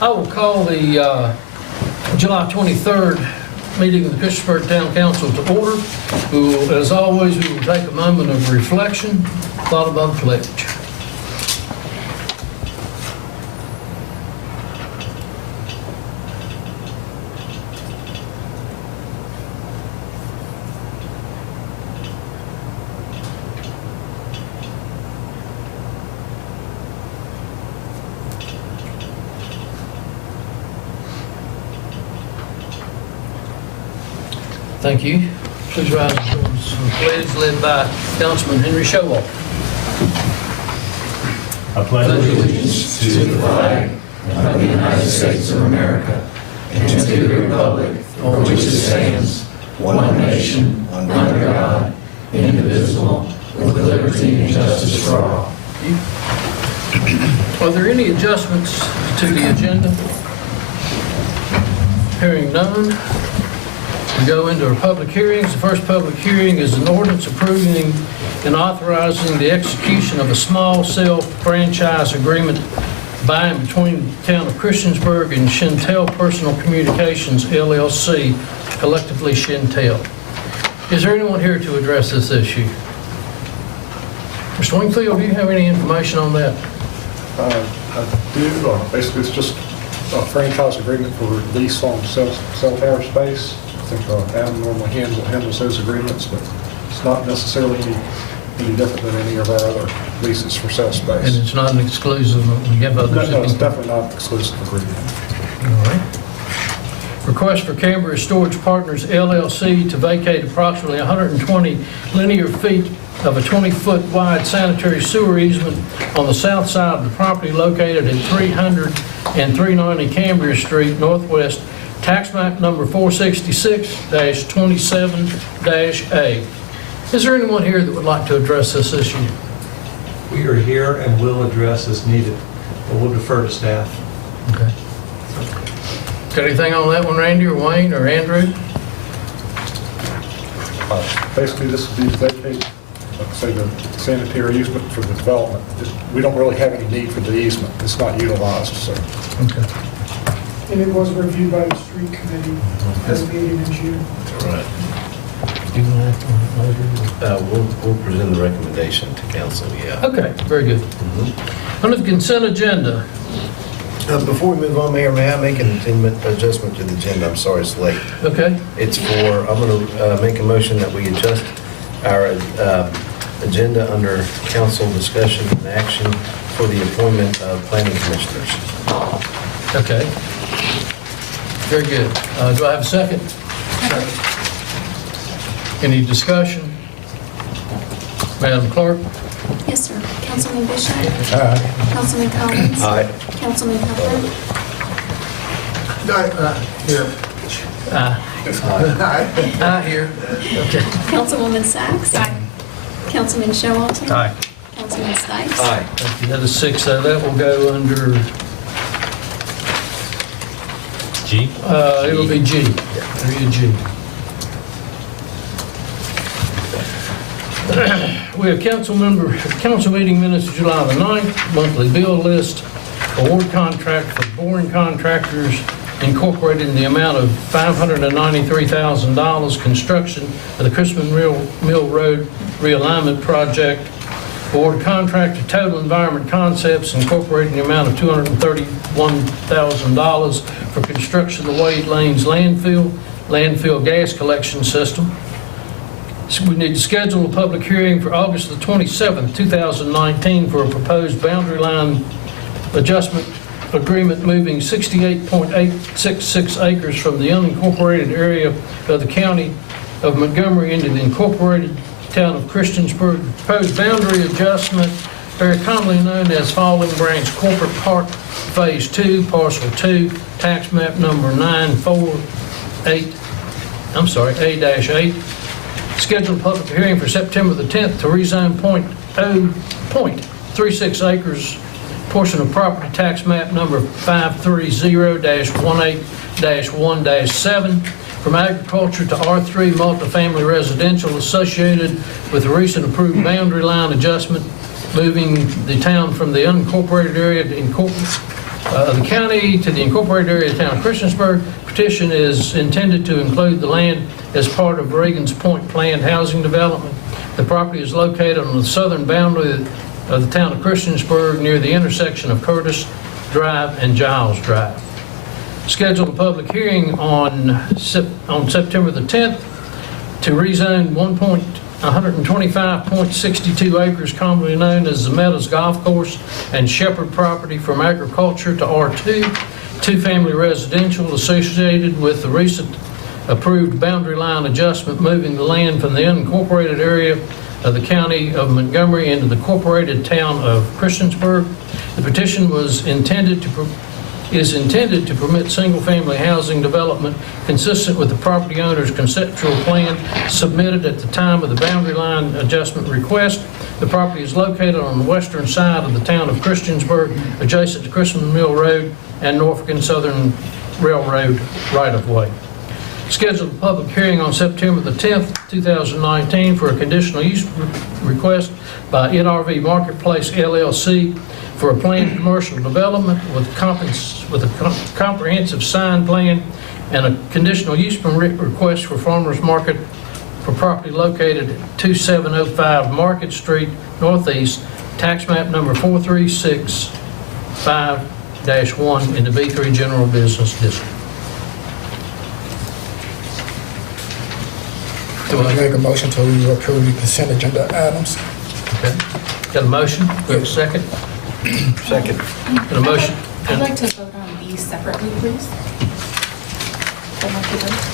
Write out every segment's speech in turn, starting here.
I will call the July 23rd meeting of the Christiansburg Town Council to order. As always, we will take a moment of reflection, followed by the pledge. Thank you. Please rise and join us in the pledge led by Councilman Henry Showalter. I pledge allegiance to the flag of the United States of America and to the republic for which it stands, one nation, under God, indivisible, with liberty and justice for all. Are there any adjustments to the agenda? Hearing none. We go into our public hearings. The first public hearing is an ordinance approving and authorizing the execution of a small cell franchise agreement by and between the town of Christiansburg and Shentel Personal Communications, LLC, collectively Shentel. Is there anyone here to address this issue? Mr. Wingfield, do you have any information on that? I do. Basically, it's just a franchise agreement for lease on cell tower space. I think Adam normally handles those agreements, but it's not necessarily any different than any of our other leases for cell space. And it's not an exclusive, we have others. No, it's definitely not an exclusive agreement. All right. Request for Cambria Storage Partners, LLC to vacate approximately 120 linear feet of a 20-foot wide sanitary sewer easement on the south side of the property located at 300 and 390 Cambria Street, Northwest, tax map number 466-27-A. Is there anyone here that would like to address this issue? We are here and will address as needed, but we'll defer to staff. Okay. Got anything on that one, Randy or Wayne or Andrew? Basically, this would be to vacate, like I say, the sanitary easement for the development. We don't really have any need for the easement. It's not utilized, so. Okay. And it was reviewed by the street committee at a meeting in June. Right. Do you want to later? We'll present the recommendation to council, yeah. Okay, very good. Under the consent agenda, Before we move on, Mayor, may I make an adjustment to the agenda? I'm sorry it's late. okay? It's for, I'm going to make a motion that we adjust our agenda under council discussion and action for the appointment of planning commissioners. Okay. Very good. Do I have a second? Any discussion? Madam Clerk? Yes, sir. Councilman Bishop? Aye. Councilman Collins? Aye. Councilman Hubbard? Here. Aye. Aye here. Okay. Councilwoman Sacks? Aye. Councilman Showalter? Aye. Councilman Stipes? Aye. That is 6, so that will go under, G? it will be G. Area G. We have council meeting minutes of July the 9th, monthly bill list, award contract for boring contractors incorporated in the amount of $593,000, construction of the Christmas Mill Road realignment project, award contract to Total Environment Concepts incorporated in the amount of $231,000 for construction of Wade Lane's landfill gas collection system. So we need to schedule a public hearing for August the 27th, 2019 for a proposed boundary line adjustment agreement moving 68.866 acres from the unincorporated area of the county of Montgomery into the incorporated town of Christiansburg. Proposed boundary adjustment, very commonly known as Falling Branch Corporate Park Phase 2, Parcel 2, tax map number 948, Scheduled public hearing for September the 10th to rezone .36 acres, portion of property tax map number 530-18-1-7 from agriculture to R3 multifamily residential associated with the recent approved boundary line adjustment, moving the town from the unincorporated area to The county to the incorporated area of the town of Christiansburg. Petition is intended to include the land as part of Reagan's Point planned housing development. The property is located on the southern boundary of the town of Christiansburg near the intersection of Curtis Drive and Giles Drive. Scheduled a public hearing on September the 10th to rezone 125.62 acres commonly known as the Meadows Golf Course and Shepherd property from agriculture to R2, two-family residential associated with the recent approved boundary line adjustment moving the land from the unincorporated area of the county of Montgomery into the incorporated town of Christiansburg. The petition is intended to permit single-family housing development consistent with the property owner's conceptual plan submitted at the time of the boundary line adjustment request. The property is located on the western side of the town of Christiansburg, adjacent to Christmas Mill Road and Norfolk and Southern Railroad right-of-way. Scheduled a public hearing on September the 10th, 2019 for a conditional use request by NRV Marketplace LLC for a planned commercial development with a comprehensive sign plan and a conditional use permit request for farmers market for property located at 2705 Market Street Northeast, tax map number 4365-1 in the B3 General Business District. Do I make a motion to approve the consent agenda items? Okay. Got a motion? We have a second? Second. Got a motion? I'd like to vote on these separately, please. The monthly bills.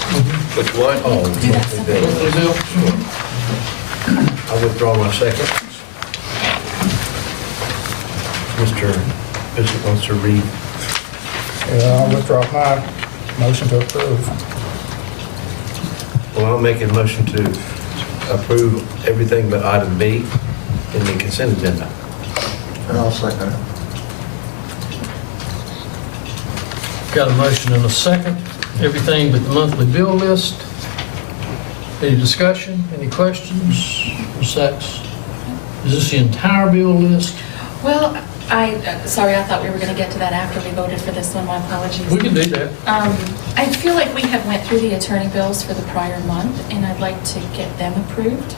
Which one? Oh, Do that monthly bill. separately. Monthly bill? I withdraw my second. Mr. Bishop wants to read. I'll withdraw my motion to approve. Well, I'll make a motion to approve everything but item B in the consent agenda. And I'll second it. Got a motion and a second. Everything but the monthly bill list. Any discussion? Any questions? Ms. Sachs? Is this the entire bill list? Well, sorry, I thought we were going to get to that after we voted for this one. My apologies. We can do that. I feel like we have went through the attorney bills for the prior month, and I'd like to get them approved.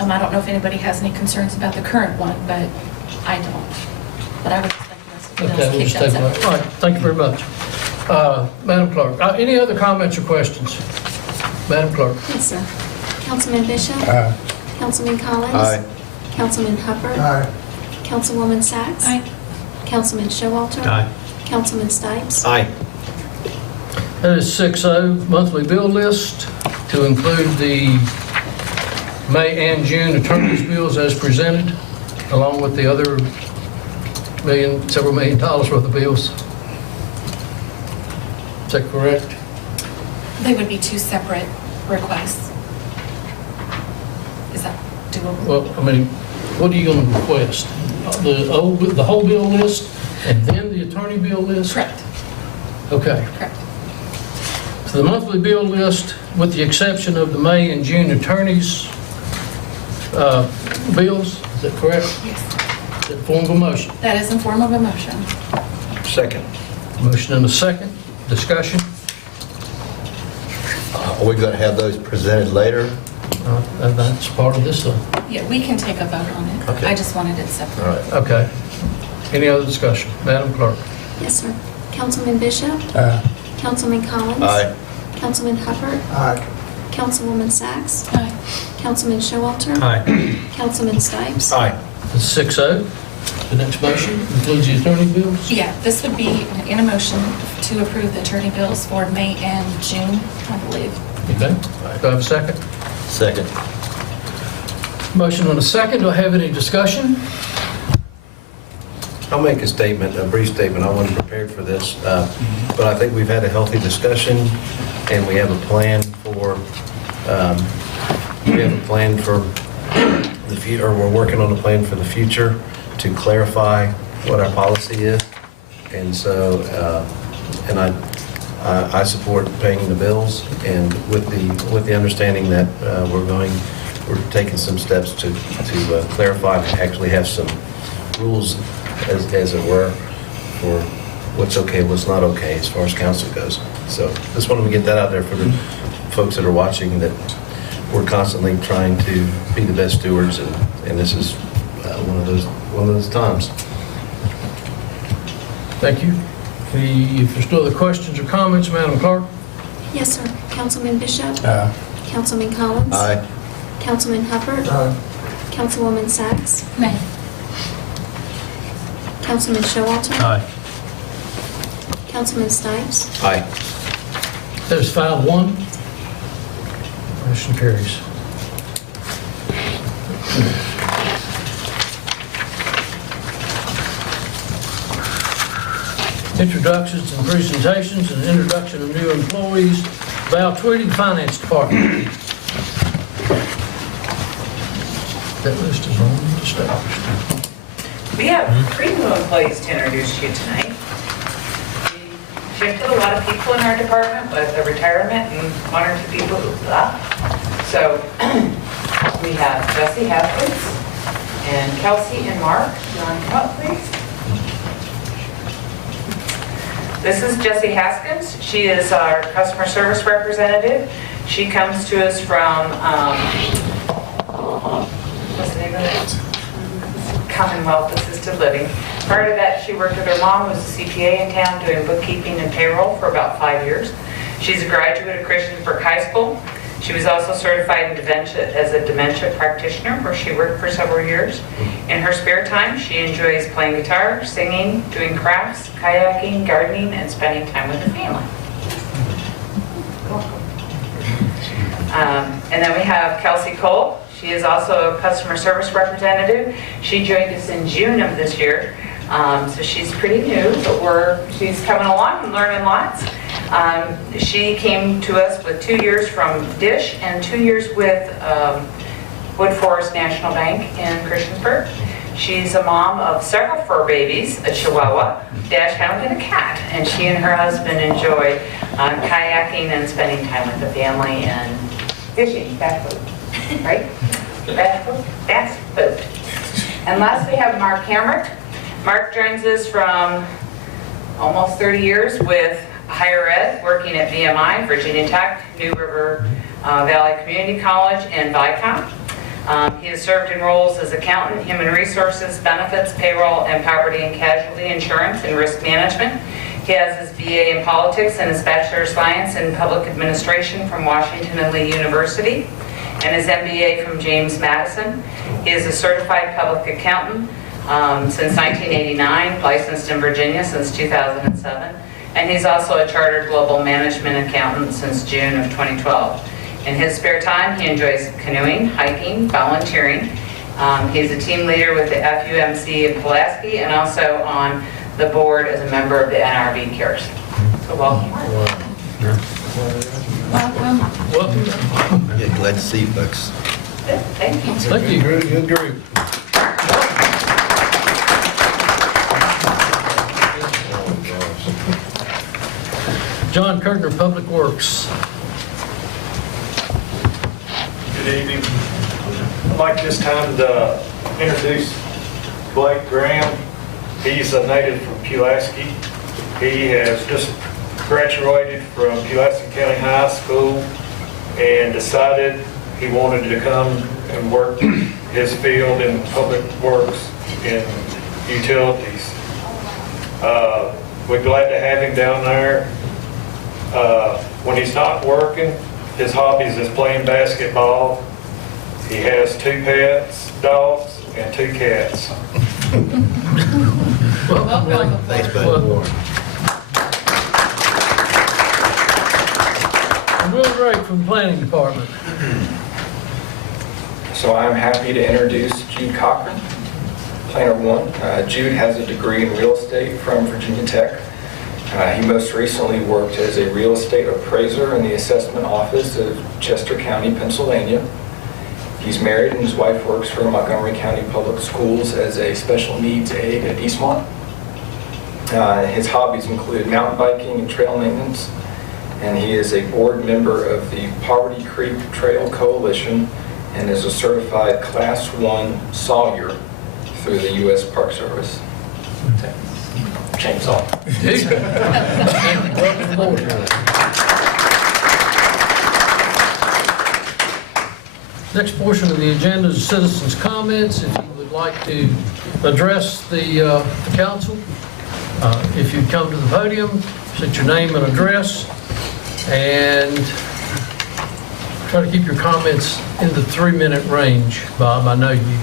I don't know if anybody has any concerns about the current one, but I don't. But I would expect the rest of the Okay, bills we'll kicked just out take a vote. separately. All right, thank you very much. Madam Clerk, any other comments or questions? Madam Clerk? Yes, sir. Councilman Bishop? Aye. Councilman Collins? Aye. Councilman Hubbard? Aye. Councilwoman Sacks? Aye. Councilman Showalter? Aye. Councilman Stipes? Aye. That is 6-0, monthly bill list to include the May and June attorney's bills as presented, along with the other several million dollars worth of bills. Is that correct? They would be two separate requests. Is that doable? Well, I mean, what are you going to request? The whole bill list and then the attorney bill list? Correct, Okay. correct. So the monthly bill list, with the exception of the May and June attorneys' bills, is that correct? Yes. Is that form of a motion? That is in form of a motion. Second. Motion and a second. Discussion? Are we going to have those presented later? And that's part of this, though. Yeah, we can take a vote on it. Okay. I just wanted it separate. All right. Okay. Any other discussion? Madam Clerk? Yes, sir. Councilman Bishop? Aye. Councilman Collins? Aye. Councilman Hubbard? Aye. Councilwoman Sacks? Aye. Councilman Showalter? Aye. Councilman Stipes? Aye. It's 6-0. The next motion includes the attorney bills? Yeah, this would be in a motion to approve the attorney bills for May and June, I believe. Okay. Do I have a second? Second. Motion and a second. Do I have any discussion? I'll make a statement, a brief statement. I wasn't prepared for this, but I think we've had a healthy discussion, and we have a plan for the future, or we're working on a plan for the future to clarify what our policy is. And so, and I support paying the bills, and with the understanding that we're taking some steps to clarify and actually have some rules, as it were, for what's okay, what's not okay as far as council goes. So just wanted to get that out there for the folks that are watching, that we're constantly trying to be the best stewards, and this is one of those times. Thank you. If there's no other questions or comments, Madam Clerk? Yes, sir. Councilman Bishop? Aye. Councilman Collins? Councilman Hubbard? Councilwoman Sacks? Nay. Councilman Showalter? Aye. Councilman Stipes? Aye. There's 5-1. Motion carries. Introductions and presentations and introduction of new employees. Val Tweedy, Finance Department. That list is already established. We have 3 new employees to introduce to you tonight. We shifted a lot of people in our department with a retirement and 1 or 2 people who left. So we have Jesse Haskins and Kelsey and Mark. You want to come up, please? This is Jessie Haskins. She is our customer service representative. She comes to us from, what's the name of it? Commonwealth Assisted Living. Prior to that, she worked with her mom, who was a CPA in town, doing bookkeeping and payroll for about 5 years. She's a graduate of Christiansburg High School. She was also certified in dementia as a dementia practitioner, where she worked for several years. In her spare time, she enjoys playing guitar, singing, doing crafts, kayaking, gardening, and spending time with her family. And then we have Kelsey Cole. She is also a customer service representative. She joined us in June of this year. So she's pretty new, but she's coming along and learning lots. She came to us with 2 years from DISH and 2 years with Wood Forest National Bank in Christiansburg. She's a mom of several fur babies, a Chihuahua, Dachshund, and a cat. And she and her husband enjoy kayaking and spending time with the family and fishing, bass boat, right? Bass boat. And last we have Mark Hamrick. Mark joins us from almost 30 years with higher ed, working at VMI, Virginia Tech, New River Valley Community College, and Vicom. He has served in roles as accountant, human resources, benefits, payroll, and property and casualty insurance and risk management. He has his BA in politics and his Bachelor of Science in Public Administration from Washington and Lee University, and his MBA from James Madison. He is a certified public accountant since 1989, licensed in Virginia since 2007, and he's also a chartered global management accountant since June of 2012. In his spare time, he enjoys canoeing, hiking, volunteering. He's a team leader with the FUMC in Pulaski and also on the board as a member of the NRB Cares. So welcome. Welcome. Welcome. Yeah, glad to see you folks. Thank you. Thank you. Good group. John Kirtner, Public Works. Good evening. I'd like this time to introduce Blake Graham. He's a native from Pulaski. He has just graduated from Pulaski County High School and decided he wanted to come and work his field in public works in utilities. We're glad to have him down there. When he's not working, his hobbies is playing basketball. He has 2 pets, dogs, and 2 cats. Welcome. Thanks, Buddy. Will Drake from the Planning Department. So I'm happy to introduce Jude Cochran, Planner 1. Jude has a degree in real estate from Virginia Tech. He most recently worked as a real estate appraiser in the assessment office of Chester County, Pennsylvania. He's married and his wife works for Montgomery County Public Schools as a special needs aide at Eastmont. His hobbies include mountain biking and trail maintenance, and he is a board member of the Poverty Creek Trail Coalition and is a certified Class 1 sawyer through the U.S. Park Service. chainsaw. Welcome aboard. Next portion of the agenda is citizens' comments. If you would like to address the council, if you'd come to the podium, state your name and address, and try to keep your comments in the 3-minute range, Bob. I know you.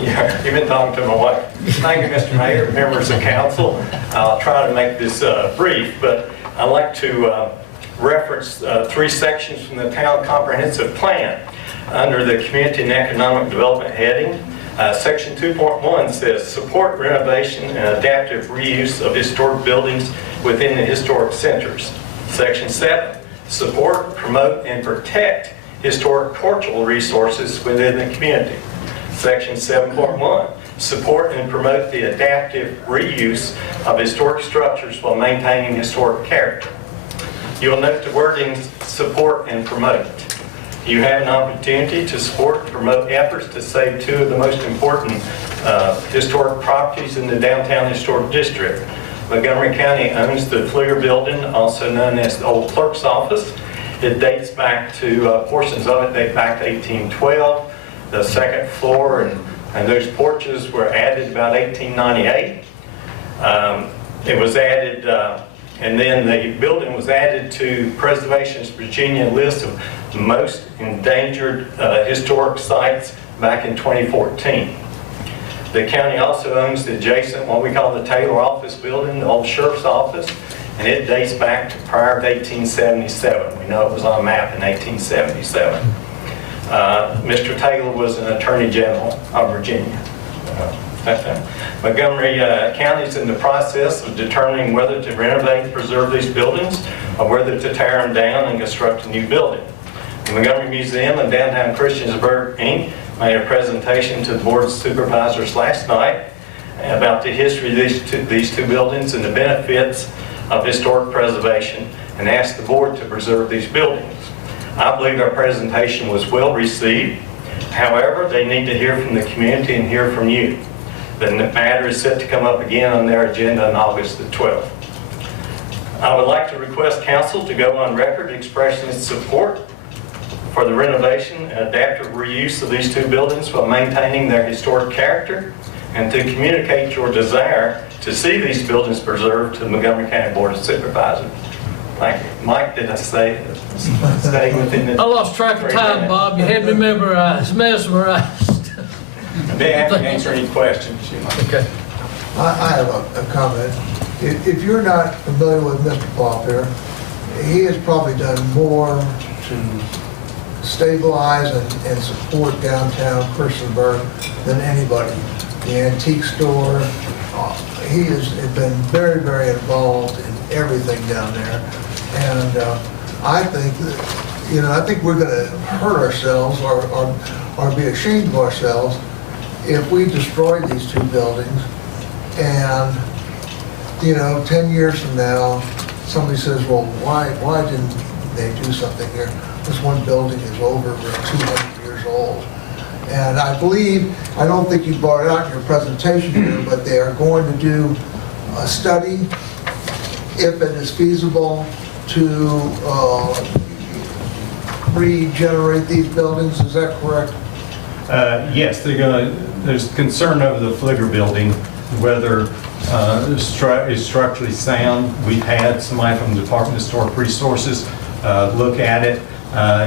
Yeah, you've been talking to my wife. Thank you, Mr. Mayor, members of council. I'll try to make this brief, but I'd like to reference 3 sections from the town comprehensive plan under the community and economic development heading. Section 2.1 says support renovation and adaptive reuse of historic buildings within the historic centers. Section 7, support, promote, and protect historic cultural resources within the community. Section 7.1, support and promote the adaptive reuse of historic structures while maintaining historic character. You'll note the wording support and promote. You have an opportunity to support and promote efforts to save 2 of the most important historic properties in the downtown historic district. Montgomery County owns the Pfluger Building, also known as the old clerk's office. It dates back to, portions of it date back to 1812. The second floor and those porches were added about 1898. It was added, and then the building was added to Preservation's Virginia list of most endangered historic sites back in 2014. The county also owns the adjacent, what we call the Taylor Office Building, the old sheriff's office, and it dates back to prior to 1877. We know it was on a map in 1877. Mr. Taylor was an attorney general of Virginia. Montgomery County is in the process of determining whether to renovate and preserve these buildings or whether to tear them down and construct a new building. The Montgomery Museum and Downtown Christiansburg, Inc. made a presentation to the Board of Supervisors last night about the history of these two buildings and the benefits of historic preservation, and asked the board to preserve these buildings. I believe our presentation was well received. However, they need to hear from the community and hear from you. The matter is set to come up again on their agenda on August the 12th. I would like to request council to go on record expressing its support for the renovation and adaptive reuse of these 2 buildings while maintaining their historic character, and to communicate your desire to see these buildings preserved to the Montgomery County Board of Supervisors. Thank you. Mike, did I say stay within the... I lost track of time, Bob. You had me memorized, mesmerized. I'd be happy to answer any questions you might. Okay. I have a comment. If you're not familiar with Mr. Popper, he has probably done more to stabilize and support downtown Christiansburg than anybody. The antique store, he has been very, very involved in everything down there. And I think that, I think we're going to hurt ourselves or be ashamed of ourselves if we destroy these 2 buildings and, 10 years from now, somebody says, well, why didn't they do something here? This one building is over 200 years old. And I don't think you brought it out in your presentation here, but they are going to do a study, if it is feasible, to regenerate these buildings. Is that correct? Yes, there's concern over the Pfluger Building, whether it's structurally sound. We've had somebody from the Department of Historic Resources look at it.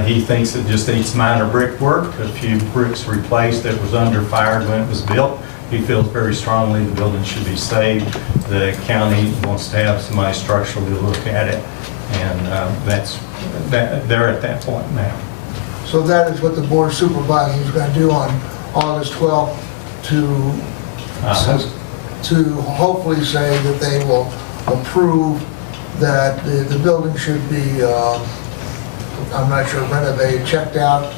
He thinks it just needs minor brickwork, a few bricks replaced that was under fire when it was built. He feels very strongly the building should be saved. The county wants to have somebody structurally look at it, and they're at that point now. So that is what the Board of Supervisors is going to do on August 12th to hopefully say that they will approve that the building should be, I'm not sure, renovated, checked out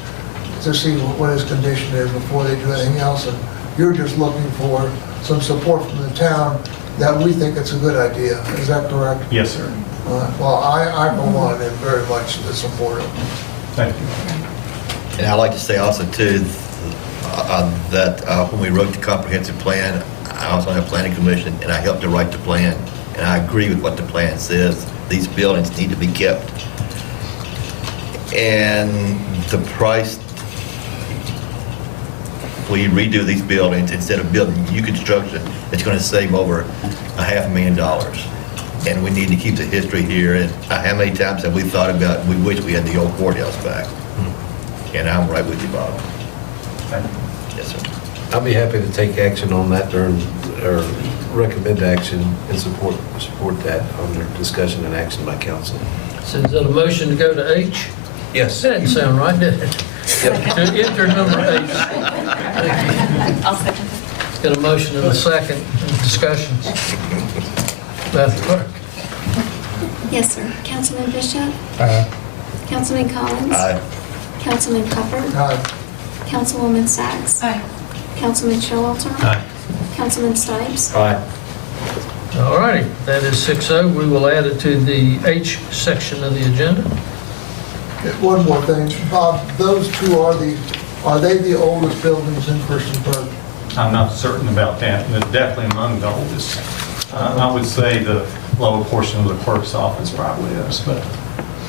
to see what his condition is before they do anything else. And you're just looking for some support from the town that we think it's a good idea. Is that correct? Yes, sir. Well, I for one, am very much supportive. Thank you. And I'd like to say also too, that when we wrote the comprehensive plan, I also have planning commission, and I helped to write the plan, and I agree with what the plan says. These buildings need to be kept. And the price, we redo these buildings, instead of building new construction, it's going to save over $500,000. And we need to keep the history here. And how many times have we thought about, we wish we had the old courthouse back? And I'm right with you, Bob. Yes, sir. I'll be happy to take action on that or recommend action and support that under discussion and action by council. So is that a motion to go to H? Yes. That didn't sound right, did it? To enter number H. I'll second that. Got a motion and a second, and discussions. Madam Clerk? Yes, sir. Councilman Bishop? Aye. Councilman Collins? Aye. Councilman Hubbard? Aye. Councilwoman Sacks? Aye. Councilman Showalter? Aye. Councilman Stipes? Aye. All righty, that is 6-0. We will add it to the H section of the agenda. One more thing, Bob, those two are they the oldest buildings in Christiansburg? I'm not certain about that, but definitely among the oldest. I would say the lower portion of the clerk's office probably is, but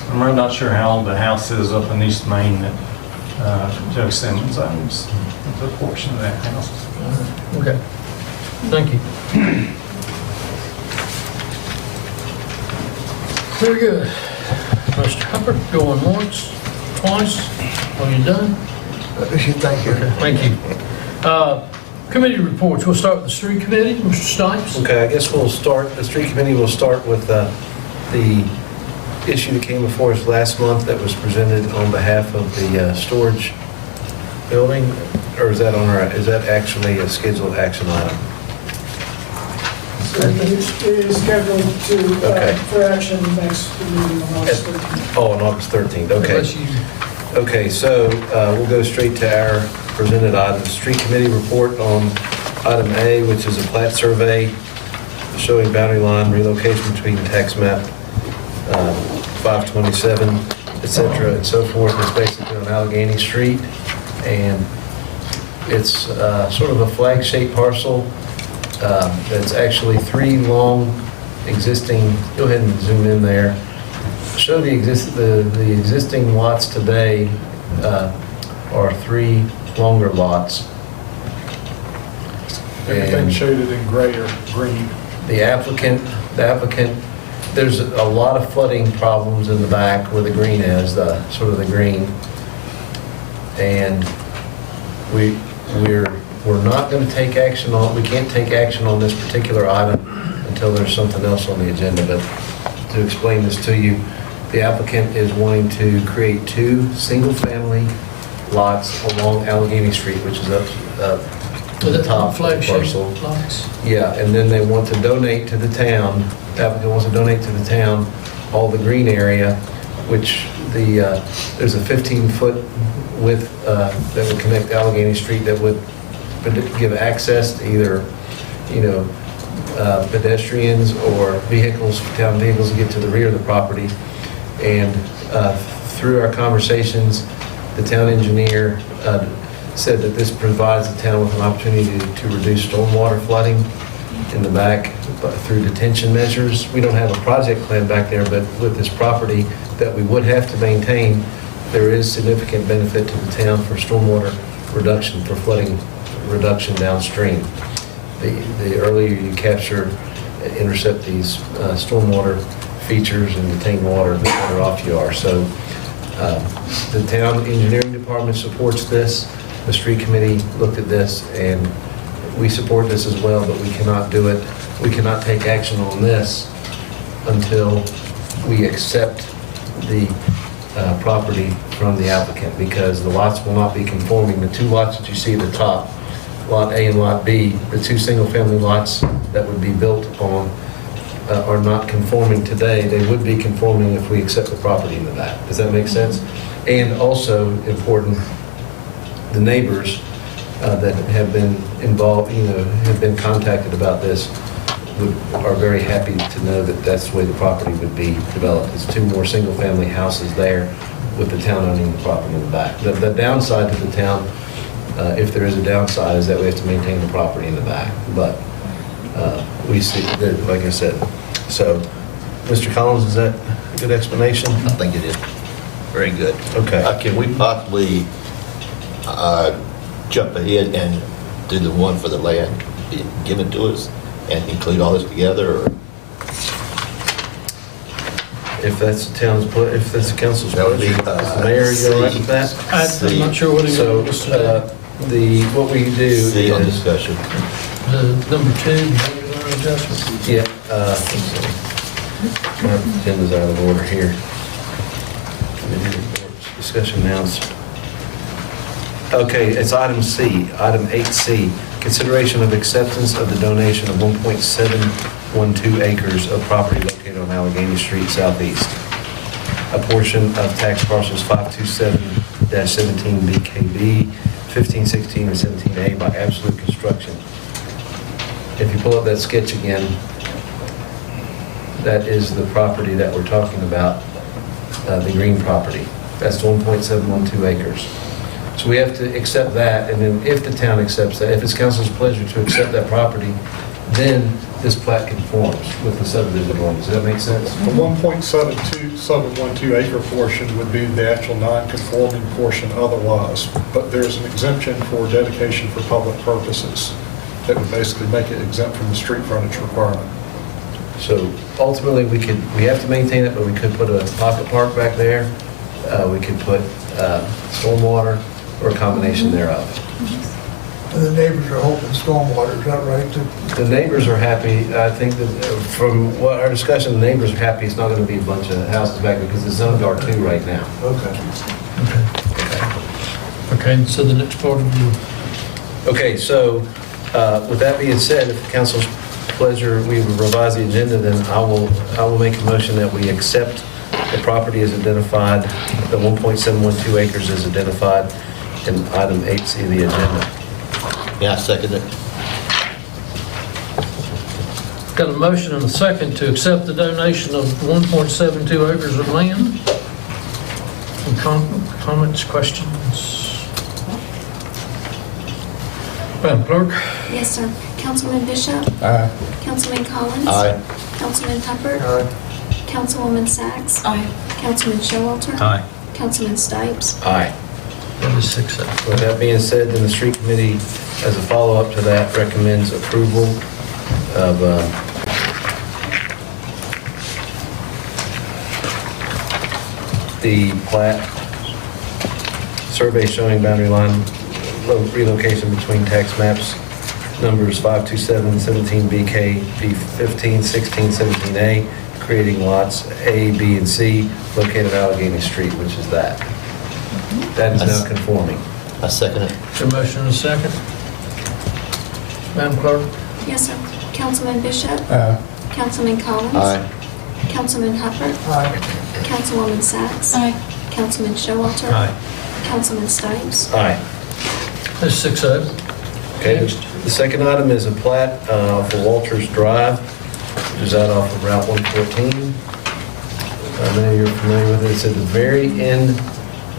I'm really not sure how old the house is up in East Main that Joe Simmons owns, the portion of that house. Okay. Thank you. Very good. Mr. Hubbard, going once, twice. Are you done? Thank you. Okay, thank you. Committee reports. We'll start with the street committee. Mr. Stipes? Okay, I guess we'll start, the street committee will start with the issue that came before us last month that was presented on behalf of the storage building, or is that actually a scheduled action item? So it is scheduled to, Okay. for action next meeting on August 13th. Oh, on August 13th, okay. Unless you- Okay, so we'll go straight to our presented items. Street committee report on item A, which is a plat survey showing boundary line relocation between tax map 527, et cetera, and so forth. It's basically on Allegheny Street, and it's sort of a flag-shaped parcel that's actually 3 long existing, go ahead and zoom in there. Show the existing lots today are 3 longer lots. Everything And shaded in gray or green. the applicant, there's a lot of flooding problems in the back where the green is, sort of the green. And we're not going to take action on, we can't take action on this particular item until there's something else on the agenda. But to explain this to you, the applicant is wanting to create 2 single-family lots along Allegheny Street, which is up to the top of the Flagship parcel. lots. Yeah, and then they want to donate to the town, the applicant wants to donate to the town all the green area, which there's a 15-foot width that would connect Allegheny Street that would give access to either, pedestrians or vehicles, town vehicles to get to the rear of the property. And through our conversations, the town engineer said that this provides the town with an opportunity to reduce stormwater flooding in the back through detention measures. We don't have a project plan back there, but with this property that we would have to maintain, there is significant benefit to the town for stormwater reduction, for flooding reduction downstream. The earlier you capture, intercept these stormwater features and detain water, the better off you are. So the town engineering department supports this. The street committee looked at this, and we support this as well, but we cannot do it. We cannot take action on this until we accept the property from the applicant, because the lots will not be conforming. The 2 lots that you see at the top, Lot A and Lot B, the 2 single-family lots that would be built on are not conforming today. They would be conforming if we accept the property in the back. Does that make sense? And also important, the neighbors that have been involved, have been contacted about this, are very happy to know that that's the way the property would be developed. It's 2 more single-family houses there with the town owning the property in the back. The downside to the town, if there is a downside, is that we have to maintain the property in the back. But we see, that, like I said. So, Mr. Collins, is that a good explanation? I think it is very good. Okay. Can we possibly jump ahead and do the one for the land, give it to us, and include all this together, or? If that's the town's, if that's the council's That would be, pleasure. Is the mayor, you all right with that? I'm not sure what he So, wants to do. what we do See on is, discussion. The number 2, boundary line adjustment. yeah, my agenda's out of order here. Committee reports, discussion announced. Okay, it's item C, item 8C, consideration of acceptance of the donation of 1.712 acres of property located on Allegheny Street Southeast. A portion of tax parcels 527-17 BKB, 1516 and 17A by Absolute Construction. If you pull up that sketch again, that is the property that we're talking about, the green property. That's the 1.712 acres. So we have to accept that, and then if the town accepts that, if it's council's pleasure to accept that property, then this plat conforms with the subdivision ordinance. Does that make sense? The 1.712 acre portion would be the actual non-conforming portion otherwise, but there's an exemption for dedication for public purposes that would basically make it exempt from the street frontage requirement. So ultimately, we have to maintain it, but we could put a pocket park back there. We could put stormwater or a combination thereof. And the neighbors are hoping stormwater, is that right? The neighbors are happy. I think that from what our discussion, the neighbors are happy. It's not going to be a bunch of houses back there because it's zoned R2 right now. Okay. Okay, so the next part of the, Okay, so with that being said, if the council's pleasure, we will revise the agenda, then I will make a motion that we accept the property as identified, the 1.712 acres as identified in item 8C of the agenda. Yeah, I second it. got a motion and a second to accept the donation of 1.72 acres of land. Any comments, questions? Madam Clerk? Yes, sir. Councilman Bishop? Aye. Councilman Collins? Aye. Councilman Hubbard? Aye. Councilwoman Sacks? Aye. Councilman Showalter? Aye. Councilman Stipes? Aye. That is 6-0. With that being said, then the street committee, as a follow-up to that, recommends approval of the plat survey showing boundary line relocation between tax maps numbers 527, 17BK, B15, 16, 17A, creating lots A, B, and C located on Allegheny Street, which is that. That is now conforming. I second it. Is there a motion and a second? Madam Clerk? Yes, sir. Councilman Bishop? Aye. Councilman Collins? Aye. Councilman Hubbard? Aye. Councilwoman Sacks? Aye. Councilman Showalter? Aye. Councilman Stipes? Aye. That's 6-0. Okay, the second item is a plat for Walters Drive, which is out off of Route 114. Many of you are familiar with it. It's at the very end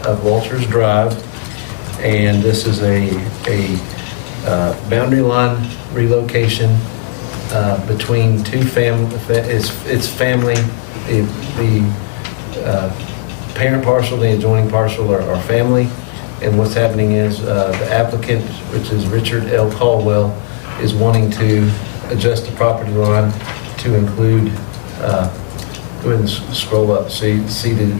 of Walters Drive, and this is a boundary line relocation between two it's family. The parent parcel, the adjoining parcel are family. And what's happening is the applicant, which is Richard L. Caldwell, is wanting to adjust the property line to include, go ahead and scroll up, so you see the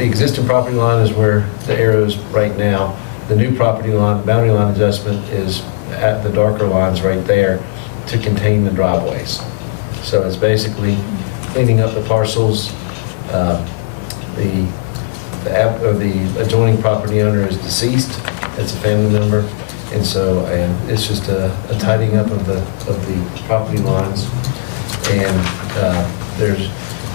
existing property line is where the arrow is right now. The new property line, boundary line adjustment is at the darker lines right there to contain the driveways. So it's basically cleaning up the parcels. The adjoining property owner is deceased. It's a family member, and so it's just a tidying up of the property lines. And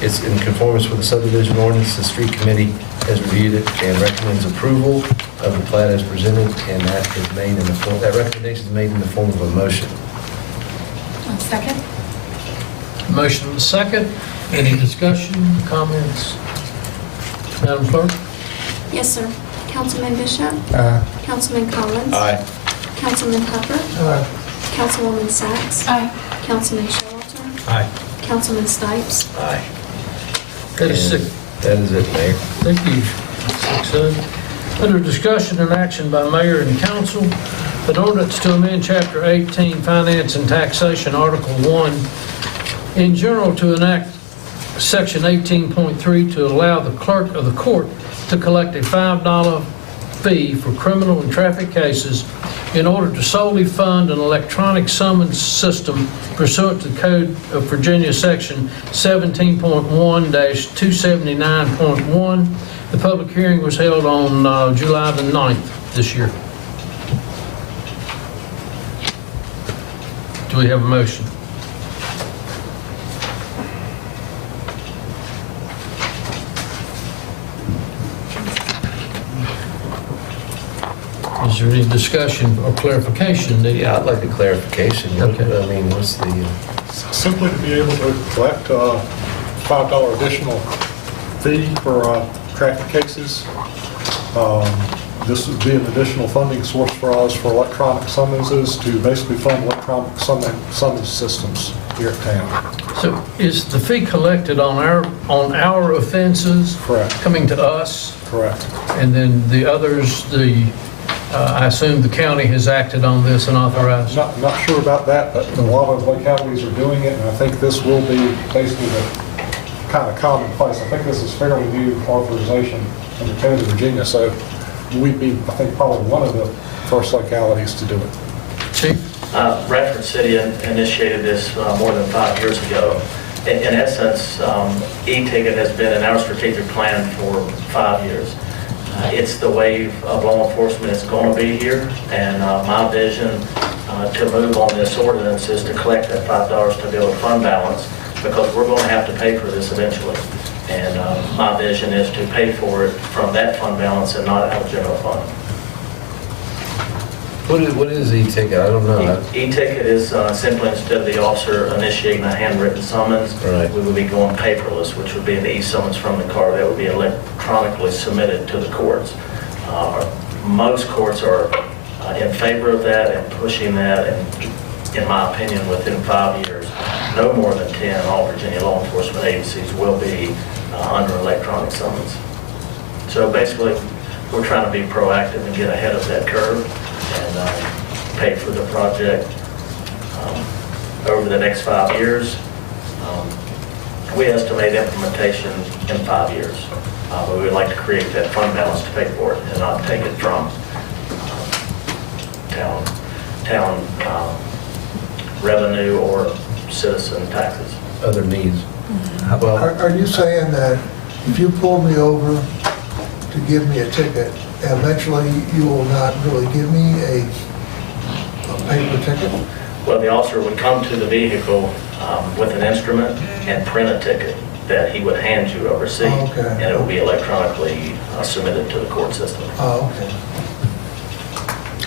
it's in conformance with the subdivision ordinance. The street committee has reviewed it and recommends approval of the plat as presented, and that recommendation is made in the form of a motion. Second? Motion and a second. Any discussion, comments? Madam Clerk? Yes, sir. Councilman Bishop? Aye. Councilman Collins? Aye. Councilman Hubbard? Aye. Councilwoman Sacks? Aye. Councilman Showalter, Aye. Councilman Stipes, Aye. That is six. That is it, Mayor. Thank you. 6-0. Under discussion and action by mayor and council, an ordinance to amend Chapter 18, Finance and Taxation, Article 1, in general to enact Section 18.3 to allow the clerk of the court to collect a $5 fee for criminal and traffic cases in order to solely fund an electronic summons system pursuant to the Code of Virginia, Section 17.1-279.1. The public hearing was held on July the 9th this year. Do we have a motion? Is there any discussion or clarification needed? Yeah, I'd like a clarification. Okay. I mean, what's the, Simply to be able to collect a $5 additional fee for traffic cases. This would be an additional funding source for us for electronic summonses to basically fund electronic summons systems here at town. So is the fee collected on our offenses? Correct. Coming to us? Correct. And then the others, I assume the county has acted on this and authorized? Not sure about that, but a lot of localities are doing it, and I think this will be basically the kind of commonplace. I think this is fairly new authorization in the Code of Virginia, so we'd be, I think, probably one of the first localities to do it. Chief? Radford City initiated this more than 5 years ago. In essence, e-ticket has been in our strategic plan for 5 years. It's the wave of law enforcement that's going to be here, and my vision to move on this ordinance is to collect that $5 to build a fund balance, because we're going to have to pay for this eventually. And my vision is to pay for it from that fund balance and not out of general fund. what is e-ticket? I don't know. E-ticket is simply, instead of the officer initiating a handwritten summons, Right. we would be going paperless, which would be an e-summons from the car that would be electronically submitted to the courts. Most courts are in favor of that and pushing that, and in my opinion, within 5 years, no more than 10 all Virginia law enforcement agencies will be under electronic summons. So basically, we're trying to be proactive and get ahead of that curve and pay for the project over the next 5 years. We estimate implementation in 5 years, but we would like to create that fund balance to pay for it and not take it from town revenue or citizen taxes. Other needs. Well, Are you saying that if you pull me over to give me a ticket, eventually you will not really give me a paper ticket? Well, the officer would come to the vehicle with an instrument and print a ticket that he would hand you a receipt, and it will be electronically submitted to the court system. Oh, okay.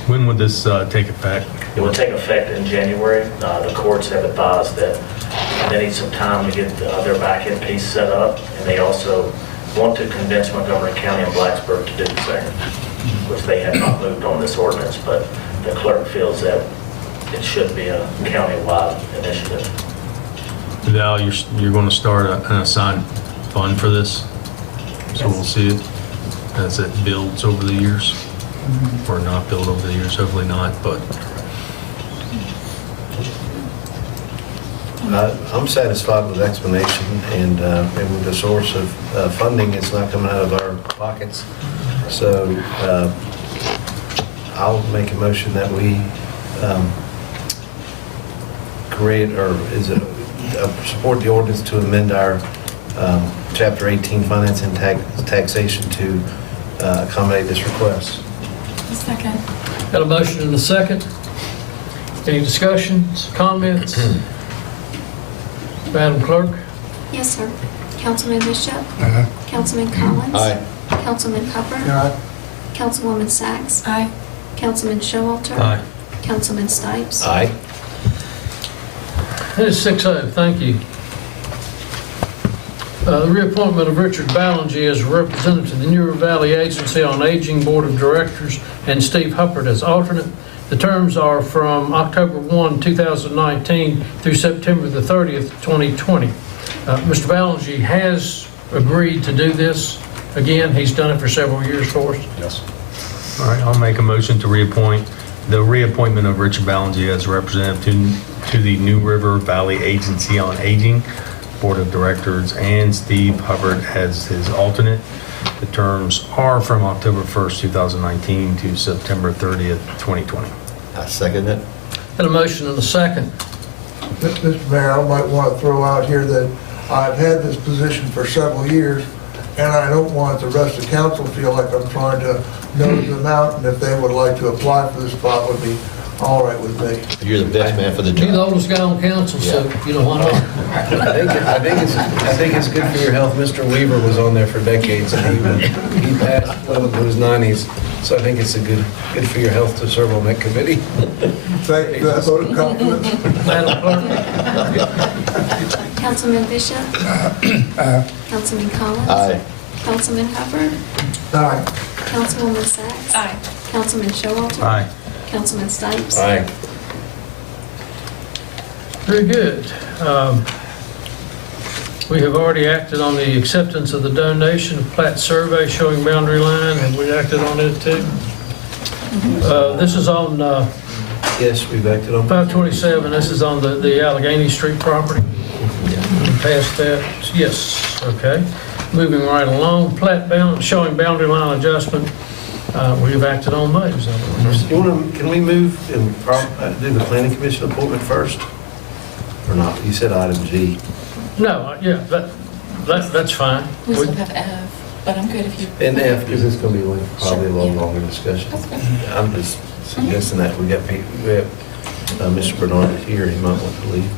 When would this take effect? It will take effect in January. The courts have advised that they need some time to get their back-end piece set up, and they also want to convince Montgomery County and Blacksburg to do the same, which they have not moved on this ordinance, but the clerk feels that it should be a county-wide initiative. Val, you're going to start an assigned fund for this? So we'll see it as it builds over the years, or not build over the years, hopefully not, but I'm satisfied with the explanation, and with the source of funding, it's not coming out of our pockets. So I'll make a motion that we create, or support the ordinance to amend our Chapter 18 Finance and Taxation to accommodate this request. Second. Got a motion and a second. Any discussions, comments? Madam Clerk? Yes, sir. Councilman Bishop? Aye. Councilman Collins? Aye. Councilman Hubbard? Aye. Councilwoman Sacks? Aye. Councilman Showalter? Aye. Councilman Stipes? Aye. That is 6-0, thank you. The reappointment of Richard Ballinger as representative to the Newer Valley Agency on Aging Board of Directors and Steve Huppert as alternate. The terms are from October 1, 2019 through September the 30th, 2020. Mr. Ballingy has agreed to do this. Again, he's done it for several years for us. Yes. All right, I'll make a motion to reappoint the reappointment of Richard Ballingy as representative to the New River Valley Agency on Aging Board of Directors and Steve Hubbard as his alternate. The terms are from October 1st, 2019 to September 30th, 2020. I second it. Got a motion and a second. Mr. Mayor, I might want to throw out here that I've had this position for several years, and I don't want the rest of the council to feel like I'm trying to nose them out, and if they would like to apply for this spot, would be all right with me. You're the best man for the You're the job. oldest guy on council, so you know why not. I think it's good for your health. Mr. Weaver was on there for decades, and he passed well into his 90s. So I think it's good for your health to serve on that committee. Thank you for that vote of confidence. Madam Clerk? Councilman Bishop? Councilman Collins? Aye. Councilman Hubbard? Aye. Councilwoman Sacks? Aye. Councilman Showalter? Aye. Councilman Stipes? Aye. Very good. We have already acted on the acceptance of the donation of plat survey showing boundary line. Have we acted on it too? This is on Yes, we've acted on. 527. This is on the Allegheny Street property. Past that, yes, okay. Moving right along, plat showing boundary line adjustment. We have acted on those. Can we move and do the planning commission appointment first? Or not? You said item G. No, yeah, that's fine. We still have F, but I'm good if you. And F, because it's going to be probably a little longer discussion. That's good. I'm just suggesting that we have Mr. Bernard here, he might want to leave.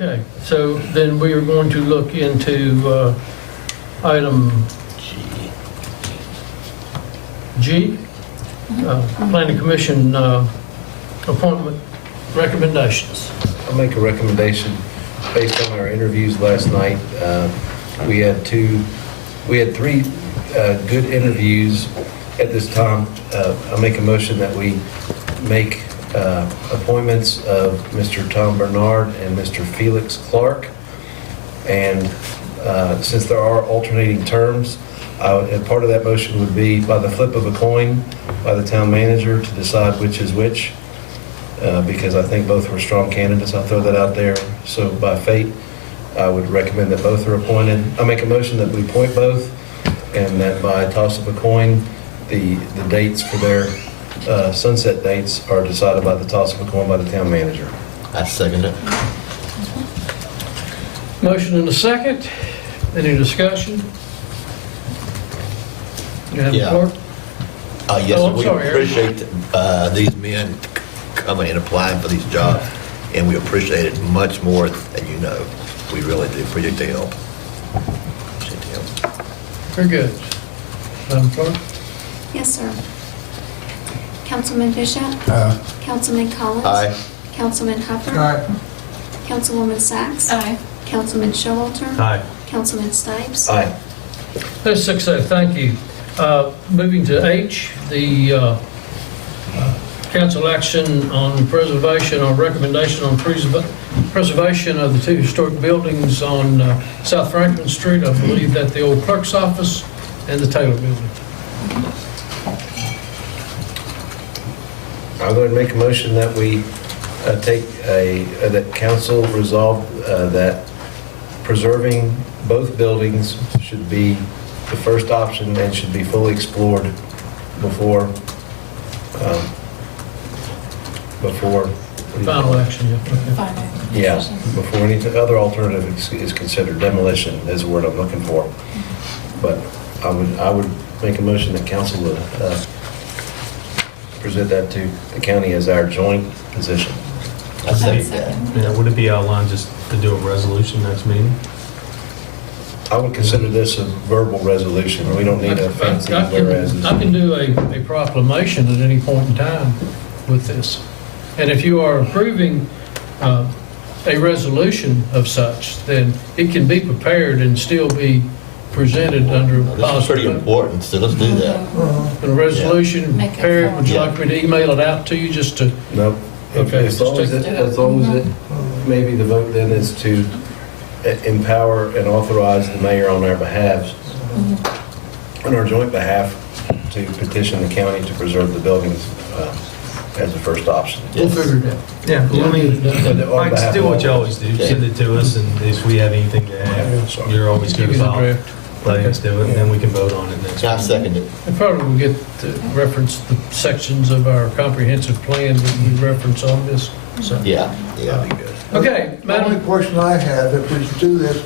Okay, so then we are going to look into item G, Planning Commission appointment recommendations. I'll make a recommendation based on our interviews last night. We had three good interviews at this time. I'll make a motion that we make appointments of Mr. Tom Bernard and Mr. Felix Clark. And since there are alternating terms, and part of that motion would be by the flip of a coin by the town manager to decide which is which. Because I think both were strong candidates. I'll throw that out there. So by fate, I would recommend that both are appointed. I'll make a motion that we appoint both, and that by toss of a coin, the dates for their sunset dates are decided by the toss of a coin by the town manager. I second it. Motion and a second. Any discussion? Madam Yeah. Clerk? Yes, Oh, I'm we sorry, Eric. appreciate these men coming and applying for these jobs, and we appreciate it much more than you know. We really do. Appreciate the help. Appreciate the help. Very good. Madam Clerk? Yes, sir. Councilman Bishop? Councilman Collins? Aye. Councilman Hubbard? Aye. Councilwoman Sacks? Aye. Councilman Showalter? Aye. Councilman Stipes? Aye. That's 6-0, thank you. Moving to H, the council action on preservation or recommendation on preservation of the two historic buildings on South Franklin Street. I believe that the old clerk's office and the Taylor building. I'm going to make a motion that we that council resolve that preserving both buildings should be the first option and should be fully explored before Final action, yeah. Okay. Final. Yeah, before any other alternative is considered. Demolition is the word I'm looking for. But I would make a motion that council would present that to the county as our joint position. I second that. Yeah, would it be outlined just to do a resolution next meeting? I would consider this a verbal resolution. We don't need a fancy whereas. I can do a proclamation at any point in time with this. And if you are approving a resolution of such, then it can be prepared and still be presented under This is pretty positive. important, so let's do that. A resolution, Make it Perry, would you formal. like me to email it out to you just to, Nope. Okay, As long as just it, maybe the vote then is to empower and authorize the mayor on our behalf, on our joint behalf, to petition the county to preserve the buildings as the first option. we'll figure it out. Yeah, well, I mean, On Mike, behalf do of what you all. always do, send it to us, and if we have anything to add, you're always good Give you the about draft. letting us do it, and then we can vote on it next I week. second it. And probably we'll get to reference the sections of our comprehensive plan that we reference on this, so. Yeah, yeah. Okay, The only Madam, question I have, if we do this,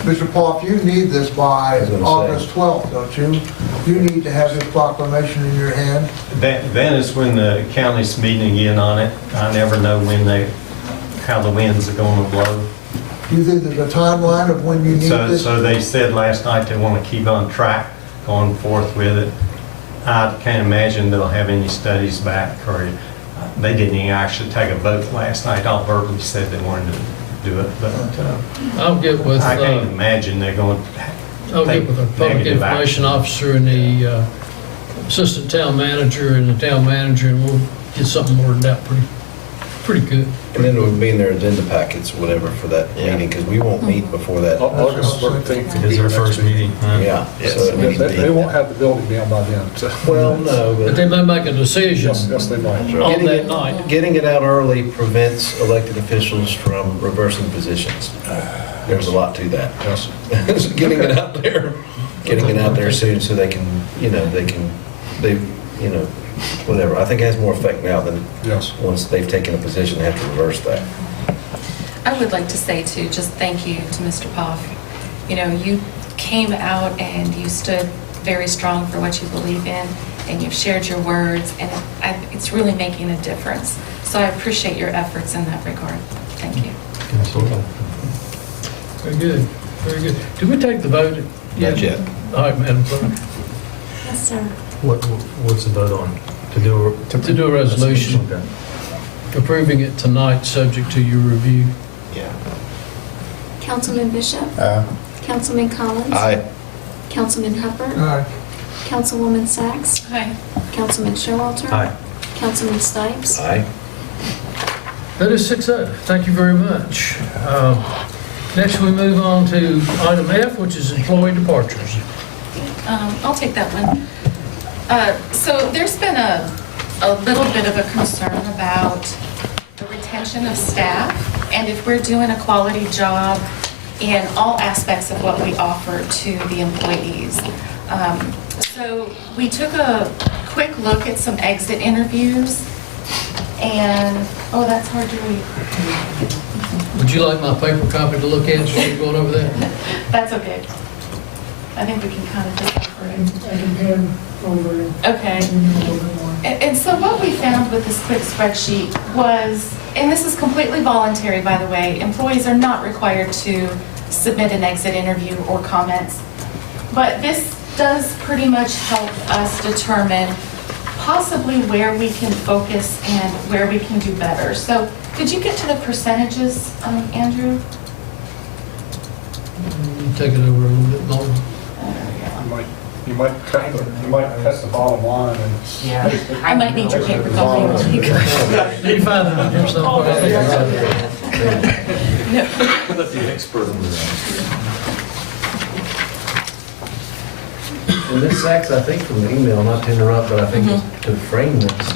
Mr. Poff, you need this by I was gonna say. August 12th, don't you? You need to have this proclamation in your hand. Then is when the county's meeting again on it. I never know how the winds are going to blow. Do you think there's a timeline of when you need this? So they said last night they want to keep on track, going forth with it. I can't imagine they'll have any studies back, or they didn't even actually take a vote last night. All verbally said they wanted to do it, but I'll get with, I can't I'll imagine they're going to get with the public negative information action. officer and the assistant town manager and the town manager, and we'll get something worked out pretty good. And then it would be in their agenda packets, whatever, for that Yeah. meeting, because we won't meet before that. August 13th. It is our first meeting. huh? Yeah. Yes. So it needs to They be. won't have the building down by then. so- Well, no, But but they may make a decision Yes, they might. on that night. getting it out early prevents elected officials from reversing positions. There's a lot to that. Yes. Getting it out there soon so they can, whatever. I think it has more effect now than Yes. once they've taken a position, they have to reverse that. I would like to say too, just thank you to Mr. Poff. You know, you came out and you stood very strong for what you believe in, and you've shared your words, and it's really making a difference. So I appreciate your efforts in that regard. Thank you. Very good, very good. Did we take the vote? Not yet. All right, Madam Clerk. Yes, sir. What's the vote on? To do a resolution. Okay. Approving it tonight, subject to your review. Yeah. Councilman Bishop? Councilman Collins? Aye. Councilman Hubbard? All right. Councilwoman Sacks? Hi. Councilman Showalter? Aye. Councilman Stipes? Aye. That is 6-0. Thank you very much. Next, we move on to item F, which is employee departures. I'll take that one. So there's been a little bit of a concern about the retention of staff, and if we're doing a quality job in all aspects of what we offer to the employees. So we took a quick look at some exit interviews, and, oh, that's hard to read. Would you like my paper copy to look at while you're going over there? That's okay. I think we can kind of decipher it. I can hand over it. Okay. A little bit more. And so what we found with this quick spreadsheet was, and this is completely voluntary, by the way, employees are not required to submit an exit interview or comments, but this does pretty much help us determine possibly where we can focus and where we can do better. So could you get to the percentages, Andrew? Take it over a little bit more. You might cut the bottom line and. Yeah. I might need your paper copy. You find that on here somewhere. Let the expert on And Ms. Sachs, I think from the email, not to interrupt, but I think to frame this,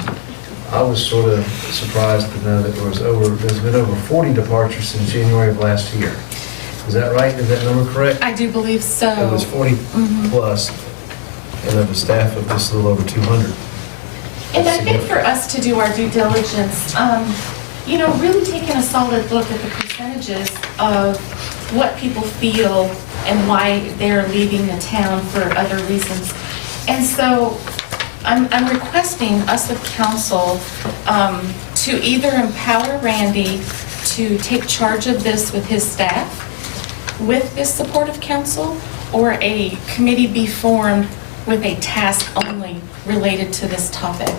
I was sort of surprised to know that there's been over 40 departures since January of last year. Is that right? Is that number correct? I do believe so. It was 40 plus, and of a staff of just a little over 200. And I think for us to do our due diligence, really taking a solid look at the percentages of what people feel and why they're leaving the town for other reasons. And so I'm requesting us of council to either empower Randy to take charge of this with his staff, with this support of council, or a committee be formed with a task only related to this topic.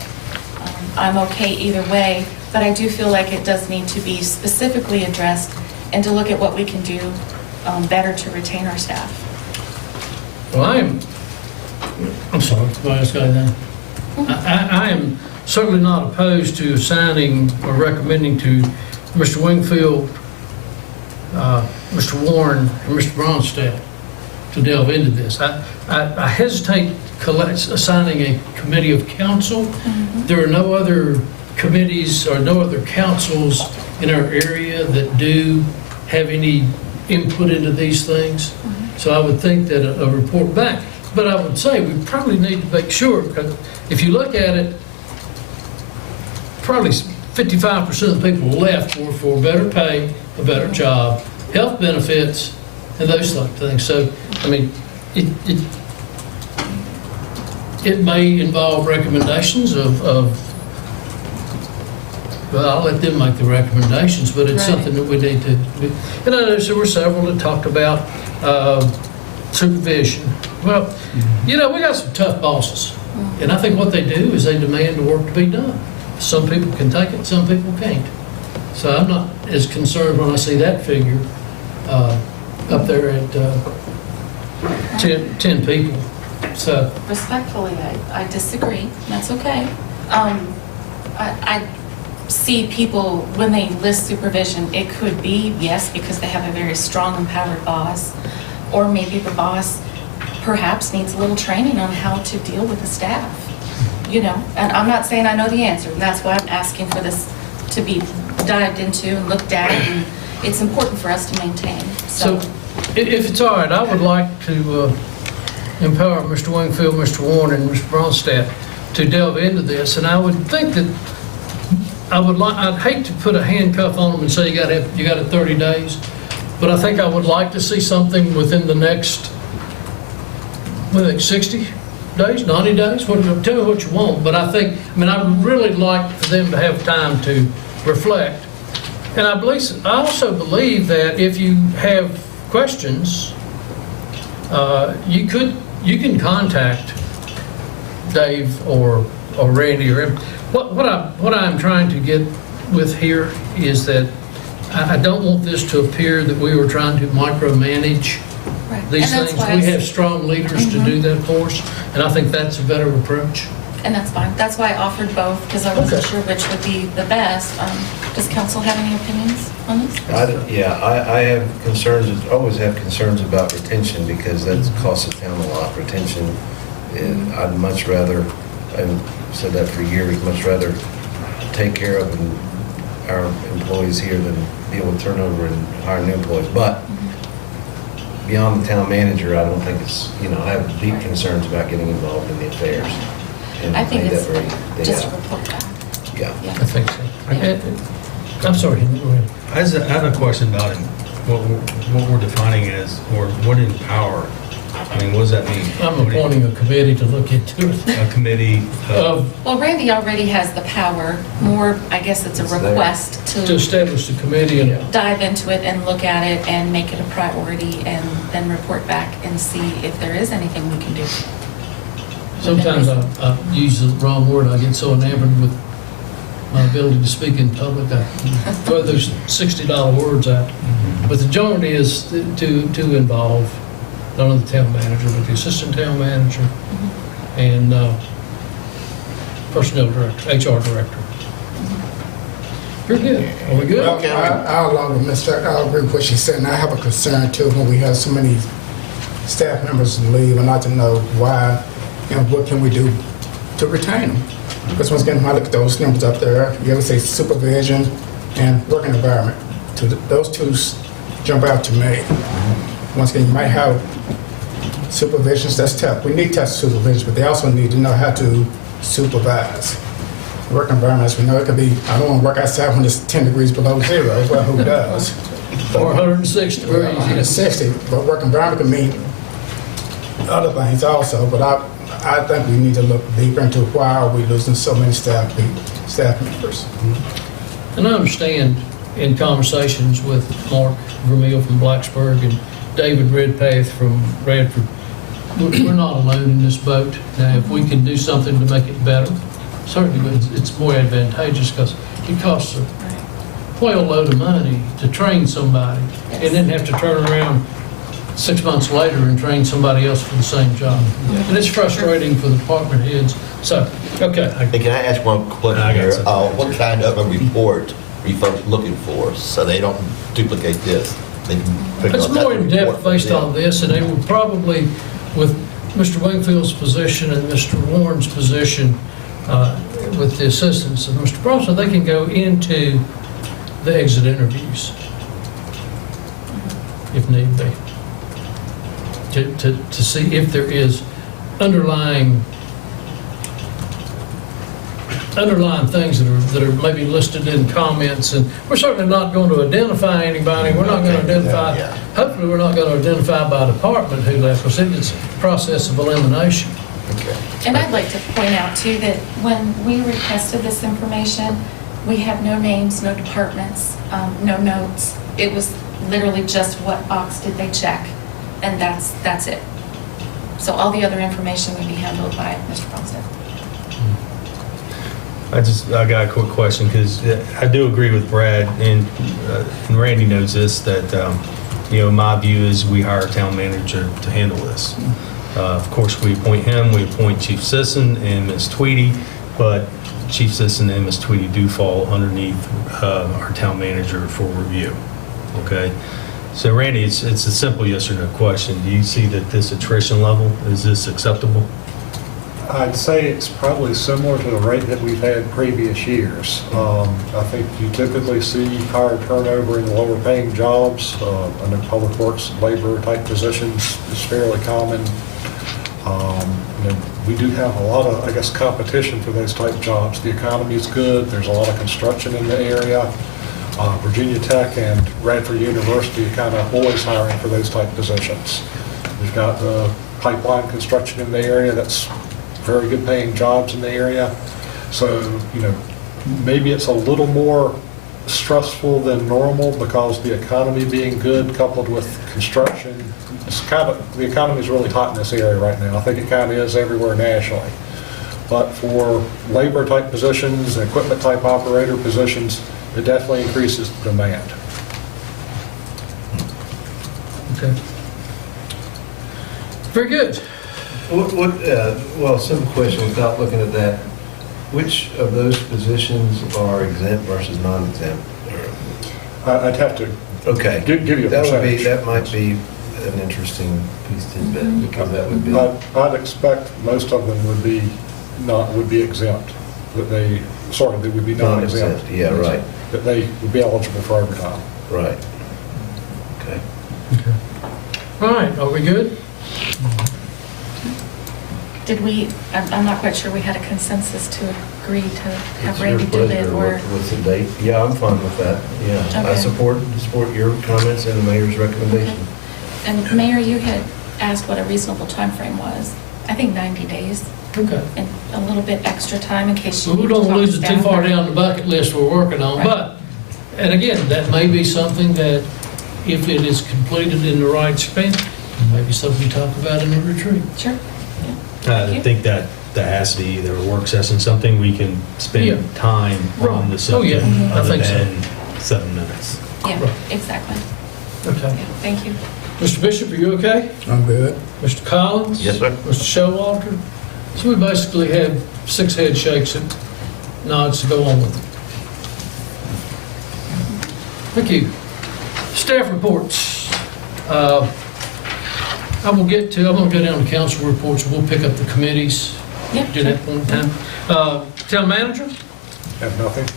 I'm okay either way, but I do feel like it does need to be specifically addressed and to look at what we can do better to retain our staff. Well, I'm sorry, go ahead, Scott, then. I am certainly not opposed to assigning or recommending to Mr. Wingfield, Mr. Warren, and Mr. Bronstedt to delve into this. I hesitate assigning a committee of council. There are no other committees or no other councils in our area that do have any input into these things. So I would think that a report back, but I would say we probably need to make sure, because if you look at it, probably 55% of the people left were for better pay, a better job, health benefits, and those type of things. So, I mean, it may involve recommendations of well, I'll let them make the recommendations, but it's something that we need to, and I know there were several that talked about supervision. Well, you know, we got some tough bosses, and I think what they do is they demand the work to be done. Some people can take it, some people can't. So I'm not as concerned when I see that figure up there at 10 people. So Respectfully, I disagree. That's okay. I see people, when they list supervision, it could be, yes, because they have a very strong, empowered boss, or maybe the boss perhaps needs a little training on how to deal with the staff, you know? And I'm not saying I know the answer, and that's why I'm asking for this to be dived into and looked at, and it's important for us to maintain. So if it's all right, I would like to empower Mr. Wingfield, Mr. Warren, and Mr. Bronstedt to delve into this, and I would think that I'd hate to put a handcuff on them and say you got it 30 days, but I think I would like to see something within the next, 60 days, 90 days, tell me what you want, but I would really like for them to have time to reflect. And I also believe that if you have questions, you can contact Dave or Randy or him. What I'm trying to get with here is that I don't want this to appear that we were trying to micromanage these things. We have strong leaders to do that for us, and I think that's a better approach. And that's fine. That's why I offered both, because I wasn't sure which would be the best. Does council have any opinions on this? I have concerns, always have concerns about retention, because that costs the town a lot. Retention, I'd much rather, I've said that for years, much rather take care of our employees here than deal with turnover and hire new employees. But beyond the town manager, I don't think it's, I have deep concerns about getting involved in the affairs. And I think made it's that very- just a report back. Yeah. I think so. I'm sorry, Henry, go ahead. I have a question about it. What we're defining as, or what in power? I mean, what does that mean? I'm appointing a committee to look into it. A committee of... Well, Randy already has the power. More, I guess it's a request To establish the committee and dive into it and look at it and make it a priority and then report back and see if there is anything we can do. sometimes I use the wrong word. I get so enamored with my ability to speak in public, I throw those $60 words out. But the majority is to involve not only the town manager, but the assistant town manager and personnel director, HR director. You're good. Are we good? Well, along with Mr. I agree with what she said, and I have a concern too when we have so many staff members leave and not to know why and what can we do to retain them. Because once again, when I look at those numbers up there, you ever say supervision and working environment. Those two jump out to me. Once again, you might have supervisions, that's tough. We need tough supervision, but they also need to know how to supervise. Work environment, as we know, it could be, I don't want to work outside when it's 10 degrees below zero. Well, who does? Or 106 degrees. 160, but work environment can mean other things also, but I think we need to look deeper into why are we losing so many staff members. And I understand in conversations with Mark Vermeil from Blacksburg and David Redpath from Radford, we're not alone in this boat. Now, if we can do something to make it better, certainly it's more advantageous because it costs a whale load of money to train somebody and then have to turn around 6 months later and train somebody else for the same job. And it's frustrating for the department heads. So, okay. Hey, can I ask one question I got here? something. What kind of a report are you folks looking for, so they don't duplicate this? They can pick It's up that more in report depth from based them. on this, and they will probably, with Mr. Wingfield's position and Mr. Warren's position, with the assistance of Mr. Bronson, they can go into the exit interviews, if need be, to see if there is underlying things that are maybe listed in comments, and we're certainly not going to identify anybody. We're not going to identify, hopefully we're not going to identify by department who left, because it's a process of elimination. And I'd like to point out too that when we requested this information, we have no names, no departments, no notes. It was literally just what box did they check, and that's it. So all the other information would be handled by Mr. Bronsted. I got a quick question, because I do agree with Brad, and Randy knows this, that, my view is we hire a town manager to handle this. Of course, we appoint him, we appoint Chief Sisson and Ms. Tweedy, but Chief Sisson and Ms. Tweedy do fall underneath our town manager for review, okay? So Randy, it's a simple yes or no question. Do you see that this attrition level, is this acceptable? I'd say it's probably similar to the rate that we've had previous years. I think you typically see higher turnover in lower paying jobs. I know public works, labor type positions is fairly common. We do have a lot of, competition for those type jobs. The economy is good. There's a lot of construction in the area. Virginia Tech and Radford University are kind of always hiring for those type positions. We've got pipeline construction in the area. That's very good paying jobs in the area. So, maybe it's a little more stressful than normal because the economy being good coupled with construction. The economy is really hot in this area right now. I think it kind of is everywhere nationally. But for labor type positions, equipment type operator positions, it definitely increases the demand. Okay. Very good. Well, simple question, without looking at that, which of those positions are exempt versus non-exempt? I'd have to give you a percentage. That might be an interesting piece to bit, because that would be. I'd expect most of them would be exempt, they would be non-exempt. Yeah, right. That they would be eligible for overtime. Right. Okay. All right, are we good? I'm not quite sure we had a consensus to agree to have It's your Randy do pleasure. it, or, What's the date? Yeah, I'm fine with that, yeah. I Okay. support your comments and the mayor's recommendation. and Mayor, you had asked what a reasonable time frame was. I think 90 days, Okay. and a little bit extra time in case you Well, we need to don't talk lose it too staff far or- down the bucket list we're working on, Right. but, and again, that may be something that, if it is completed in the right span, maybe something we talk about in a retreat. Sure. I think that has to be either a work session, something we can Yeah. spend time on the Oh, yeah. subject, I other think so. than 7 minutes. Yeah, Right. exactly. Okay. Yeah, thank you. Mr. Bishop, are you okay? I'm good. Mr. Collins? Yes, sir. Mr. Showalter? So we basically had 6 head shakes and nods to go on with it. Thank you. Staff reports. I'm gonna go down to council reports, and we'll pick up the committees. Yep. Do that one time. Town manager? Have nothing?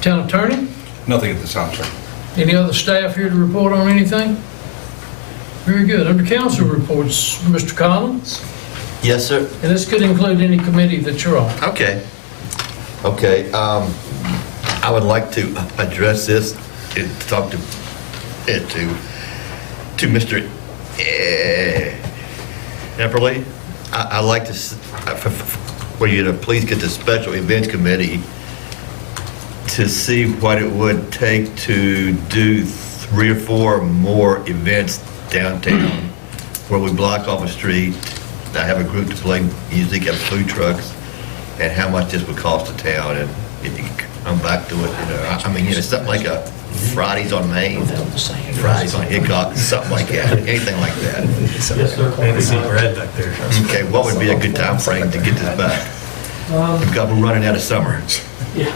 Town attorney? Nothing at this time, sir. Any other staff here to report on anything? Very good. Under council reports, Mr. Collins? Yes, sir. And this could include any committee that you're on. Okay. I would like to address this and talk to Mr. Epperly. I'd like for you to please get the special events committee to see what it would take to do 3 or 4 more events downtown where we block off a street. I have a group to play music, have food trucks, and how much this would cost the town, and if you could come back to it, something like Fridays on Main, Fridays on Hickok, something like that, anything like that. Yes, sir. I see Brad back there. Okay, what would be a good time frame to get this back? Because we're running out of summer. Yeah,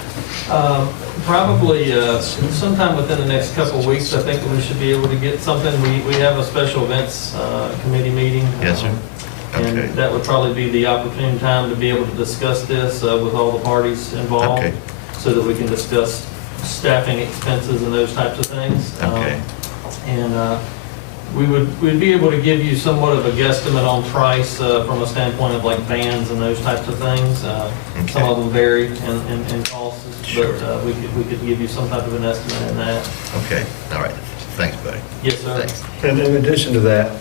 probably sometime within the next couple of weeks, I think we should be able to get something. We have a special events committee meeting. Yes, sir. Okay. And that would probably be the opportune time to be able to discuss this with all the parties involved. Okay. So that we can discuss staffing expenses and those types of things. Okay. And we'd be able to give you somewhat of a guesstimate on price from a standpoint of like vans and those types of things. Some of them vary in costs, but we could give you some type of an estimate in that. Okay, all right. Thanks, buddy. Yes, sir. Thanks. And in addition to that,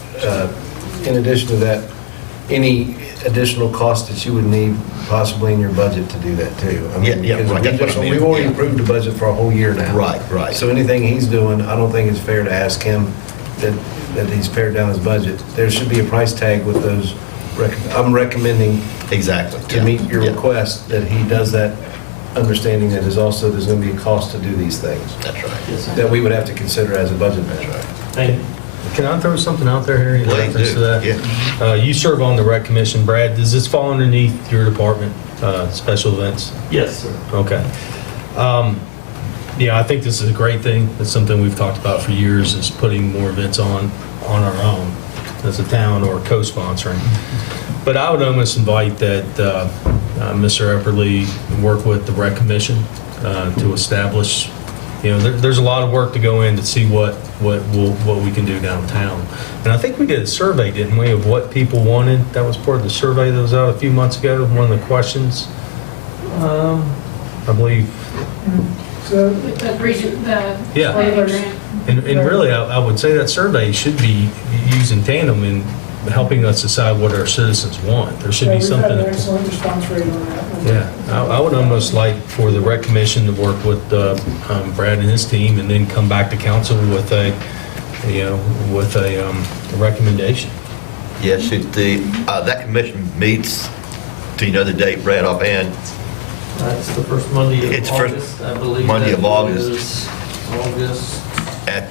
any additional costs that you would need possibly in your budget to do that too? I mean, Yeah, because right, that's what I mean, we've already yeah. approved the budget for a whole year now. Right. So anything he's doing, I don't think it's fair to ask him that he's pared down his budget. There should be a price tag with those. I'm recommending Exactly. to meet your request that he does that, understanding that there's going to be a cost to do these things That's right. Yes, sir. that we would have to consider as a budget measure. Thank you. Can I throw something out there, Harry, in Please reference do. to that? Yeah. You serve on the rec commission. Brad, does this fall underneath your department, special events? Yes, sir. Okay. Yeah, I think this is a great thing. It's something we've talked about for years, is putting more events on our own as a town or co-sponsoring. But I would almost invite that Mr. Epperly work with the rec commission to establish, there's a lot of work to go in to see what we can do downtown. And I think we did a survey, didn't we, of what people wanted? That was part of the survey that was out a few months ago, one of the questions. I believe. So, Yeah. part of our grant. And really, I would say that survey should be used in tandem in helping us decide what our citizens want. There should be We've something. had an excellent response rate on that. Yeah, I would almost like for the rec commission to work with Brad and his team, and then come back to council with a recommendation. Yes, that commission meets, do you know the date, Brad, offhand? It's the first Monday of It's first August, I believe. Monday that of August. is August, At,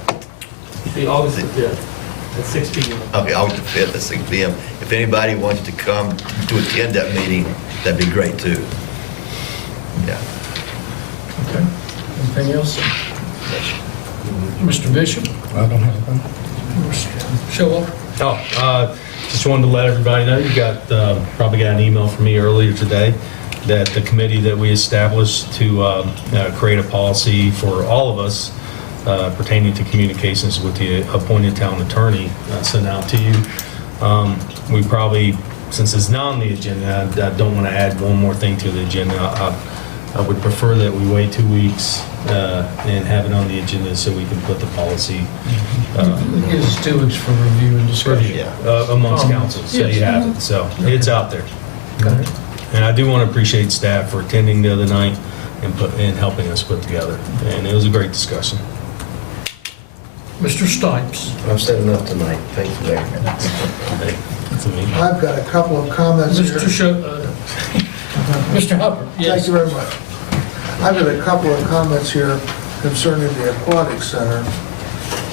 the August the 5th, at 6 p.m. okay, August the 5th at 6 p.m. If anybody wants to come to attend that meeting, that'd be great too. Yeah. Okay. Anything else? Mr. Bishop? I don't have one. Showalter? Just wanted to let everybody know, you probably got an email from me earlier today that the committee that we established to create a policy for all of us pertaining to communications with the appointed town attorney sent out to you. We probably, since it's not on the agenda, I don't want to add one more thing to the agenda. I would prefer that we wait 2 weeks and have it on the agenda so we can put the policy It gives us 2 weeks for review and discussion. amongst council, so you have it. So it's out there. Okay. And I do want to appreciate staff for attending the other night and helping us put together. And it was a great discussion. Mr. Stipes? I've said enough tonight. Thank you, Mayor. That's a meeting. I've got a couple of comments here. Mr. Hubbard? Thank you very much. I've got a couple of comments here concerning the Aquatic Center.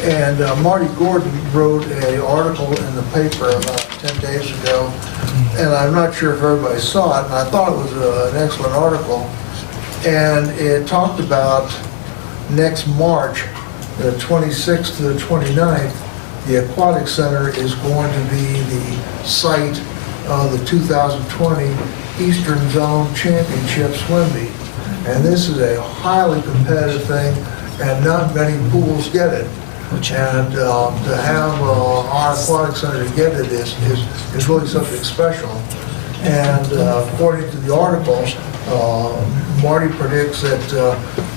And Marty Gordon wrote an article in the paper about 10 days ago, and I'm not sure if everybody saw it, and I thought it was an excellent article. And it talked about next March, the 26th to the 29th, the Aquatic Center is going to be the site of the 2020 Eastern Zone Championship Swim Meet. And this is a highly competitive thing, and not many pools get it. And to have our Aquatic Center to get it is really something special. And according to the article, Marty predicts that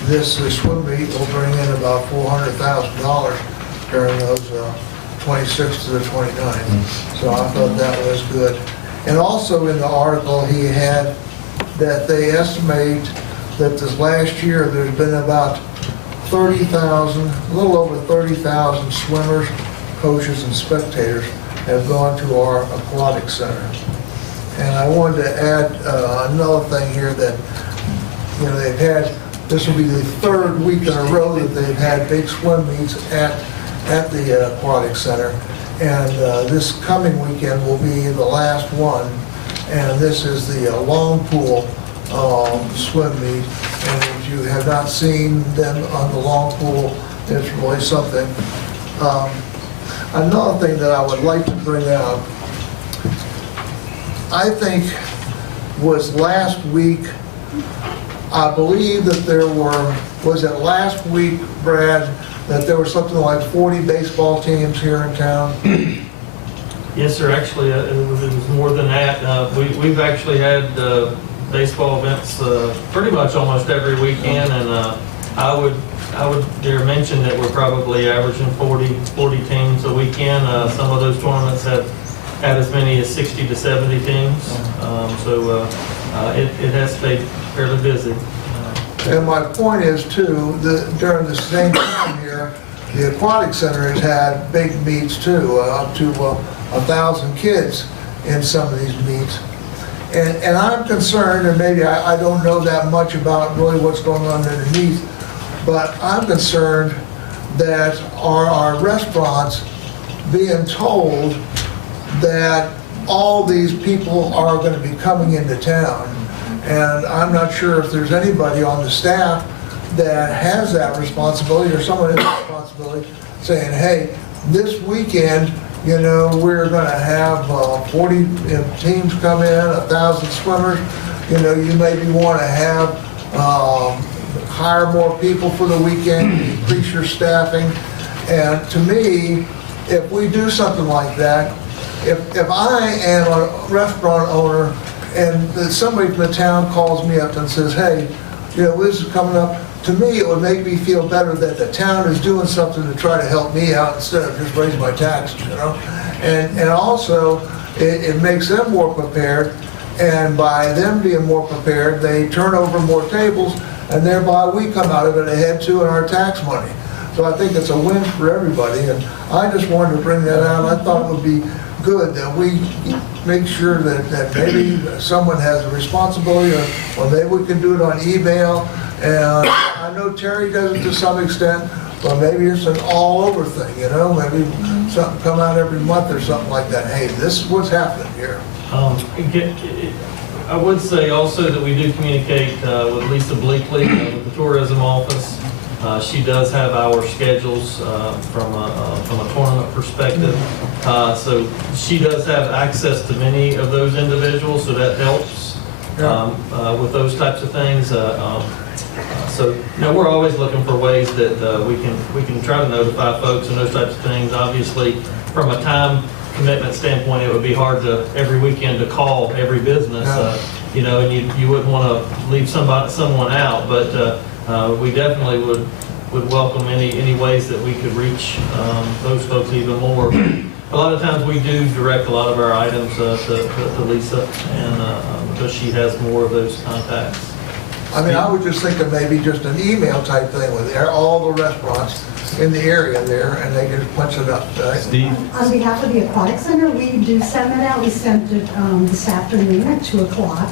this swim meet will bring in about $400,000 during those 26th to the 29th. So I thought that was good. And also in the article, he had that they estimate that this last year there's been about 30,000, a little over 30,000 swimmers, coaches, and spectators have gone to our Aquatic Center. And I wanted to add another thing here that, they've had This will be the third week in a row that they've had big swim meets at the Aquatic Center. And this coming weekend will be the last one. And this is the long pool swim meet. And if you have not seen them on the long pool, it's really something. Another thing that I would like to bring out, I think was last week, I believe that there were, was it last week, Brad, that there were something like 40 baseball teams here in town? Yes, sir. Actually, it was more than that. We've actually had baseball events pretty much almost every weekend, and I would dare mention that we're probably averaging 40 teams a weekend. Some of those tournaments have had as many as 60 to 70 teams, so it has stayed fairly busy. And my point is too, during the same time here, the Aquatic Center has had big meets too, up to 1,000 kids in some of these meets. And I'm concerned, and maybe I don't know that much about really what's going on underneath, but I'm concerned that our restaurants being told that all these people are going to be coming into town. And I'm not sure if there's anybody on the staff that has that responsibility or someone has responsibility saying, hey, this weekend, you know, we're going to have 40 teams come in, 1,000 swimmers. You know, you maybe want to have hire more people for the weekend, increase your staffing. And to me, if we do something like that, if I am a restaurant owner and somebody from the town calls me up and says, hey, you know, this is coming up, to me, it would make me feel better that the town is doing something to try to help me out instead of just raising my taxes, you know? And also, it makes them more prepared, and by them being more prepared, they turn over more tables, and thereby we come out of it ahead too in our tax money. So I think it's a win for everybody, and I just wanted to bring that out. I thought it would be good that we make sure that maybe someone has a responsibility, or maybe we can do it on email. And I know Terry does it to some extent, but maybe it's an all-over thing, you know? Maybe something come out every month or something like that. Hey, this is what's happening here. I would say also that we do communicate with Lisa Bleakley with the tourism office. She does have our schedules from a tournament perspective. So she does have access to many of those individuals, so that helps with those types of things. So, you know, we're always looking for ways that we can try to notify folks and those types of things. Obviously, from a time commitment standpoint, it would be hard to every weekend to call every business, you know, and you wouldn't want to leave someone out, but we definitely would welcome any ways that we could reach those folks even more. A lot of times we do direct a lot of our items to Lisa, and because she has more of those contacts. I mean, I would just think of maybe just an email type thing with all the restaurants in the area there, and they just punch it up. Steve? On behalf of the Aquatic Center, we do send that out. We sent it this afternoon at 2 o'clock.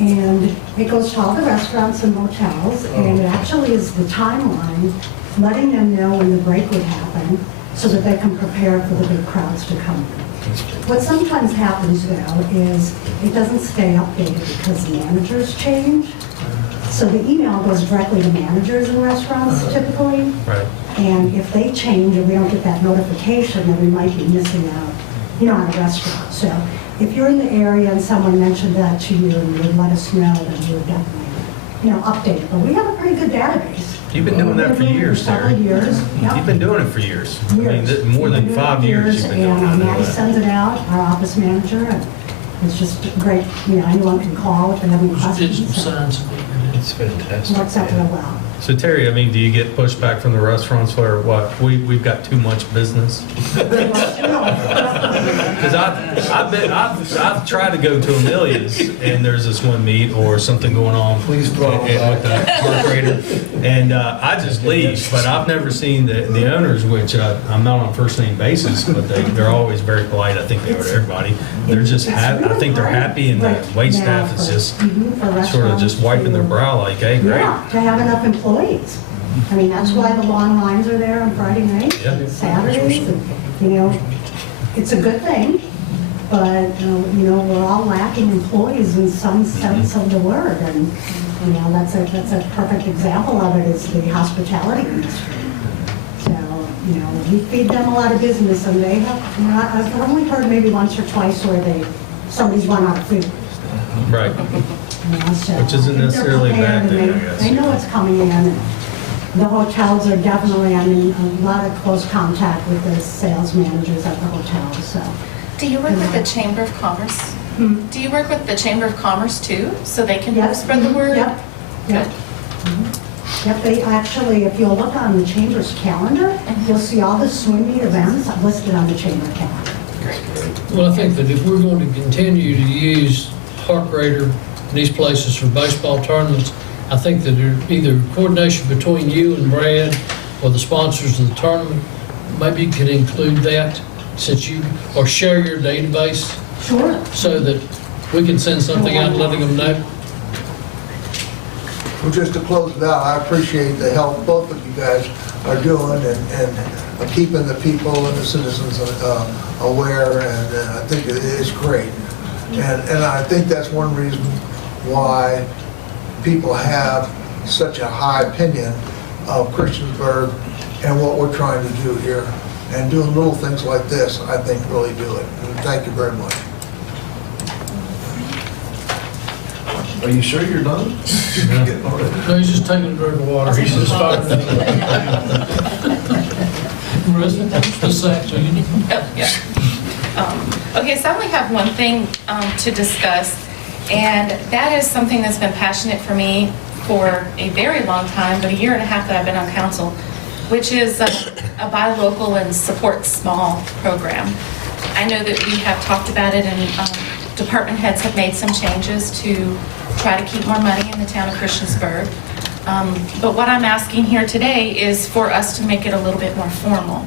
And it goes to all the restaurants and motels, and it actually is the timeline, letting them know when the break would happen so that they can prepare for the big crowds to come in. What sometimes happens, though, is it doesn't stay updated because the managers change. So the email goes directly to managers in restaurants typically. Right. And if they change and we don't get that notification, then we might be missing out, you know, on a restaurant. So if you're in the area and someone mentioned that to you and you would let us know, then we would definitely, you know, update it. But we have a pretty good database. You've been doing that for years, Terry. Several years. Yep. You've been doing it for years. I mean, more than 5 years you've been doing it. And Maddie sends it out, our office manager, and it's just great. You know, anyone can call if they have any questions. It's fantastic. Works out real well. So Terry, I mean, do you get pushback from the restaurants where what we've got too much business? Because I've tried to go to Amelia's and there's a swim meet or something going on. Please throw with the car grader, And I just leave, but I've never seen the owners, which I'm not on a first name basis, but they're always very polite. I think they are to everybody. They're just happy. I think they're happy, and the wait staff is just sort of just wiping their brow like, hey, great. Yeah, to have enough employees. I mean, that's why the long lines are there on Friday nights, Yeah. and Saturdays, and, you know, it's a good thing, but, you know, we're all lacking employees in some sense of the word, and, you know, that's a perfect example of it is the hospitality industry. So, you know, we feed them a lot of business, and they have, you know, I've only heard maybe once or twice where somebody's run out of food. Right. You know, so Which isn't they're necessarily a bad prepared, thing, and I guess. They know what's coming in, and the hotels are definitely, I'm in a lot of close contact with the sales managers at the hotels, so. Do you work with the Chamber of Commerce? Do you work with the Chamber of Commerce too, so they can Yes. spread the word? Yep. Yep. Yep, they actually, if you'll look on the Chamber's calendar, you'll see all the swim meet events listed on the Chamber calendar. Well, I think that if we're going to continue to use Park Raider and these places for baseball tournaments, I think that there either coordination between you and Brad or the sponsors of the tournament, maybe you could include that since you, or share your database. Sure. So that we can send something out letting them know. Well, just to close it out, I appreciate the help both of you guys are doing and keeping the people and the citizens aware, and I think it is great. And I think that's one reason why people have such a high opinion of Christiansburg and what we're trying to do here. And doing little things like this, I think, really do it. And thank you very much. Are you sure you're done? No, he's just taking a drink of water. He's just starting. Just that, so you Oh, yeah. Okay, so I only have one thing to discuss, and that is something that's been passionate for me for a very long time, but a year and a half that I've been on council, which is a buy local and support small program. I know that we have talked about it, and department heads have made some changes to try to keep more money in the town of Christiansburg. But what I'm asking here today is for us to make it a little bit more formal.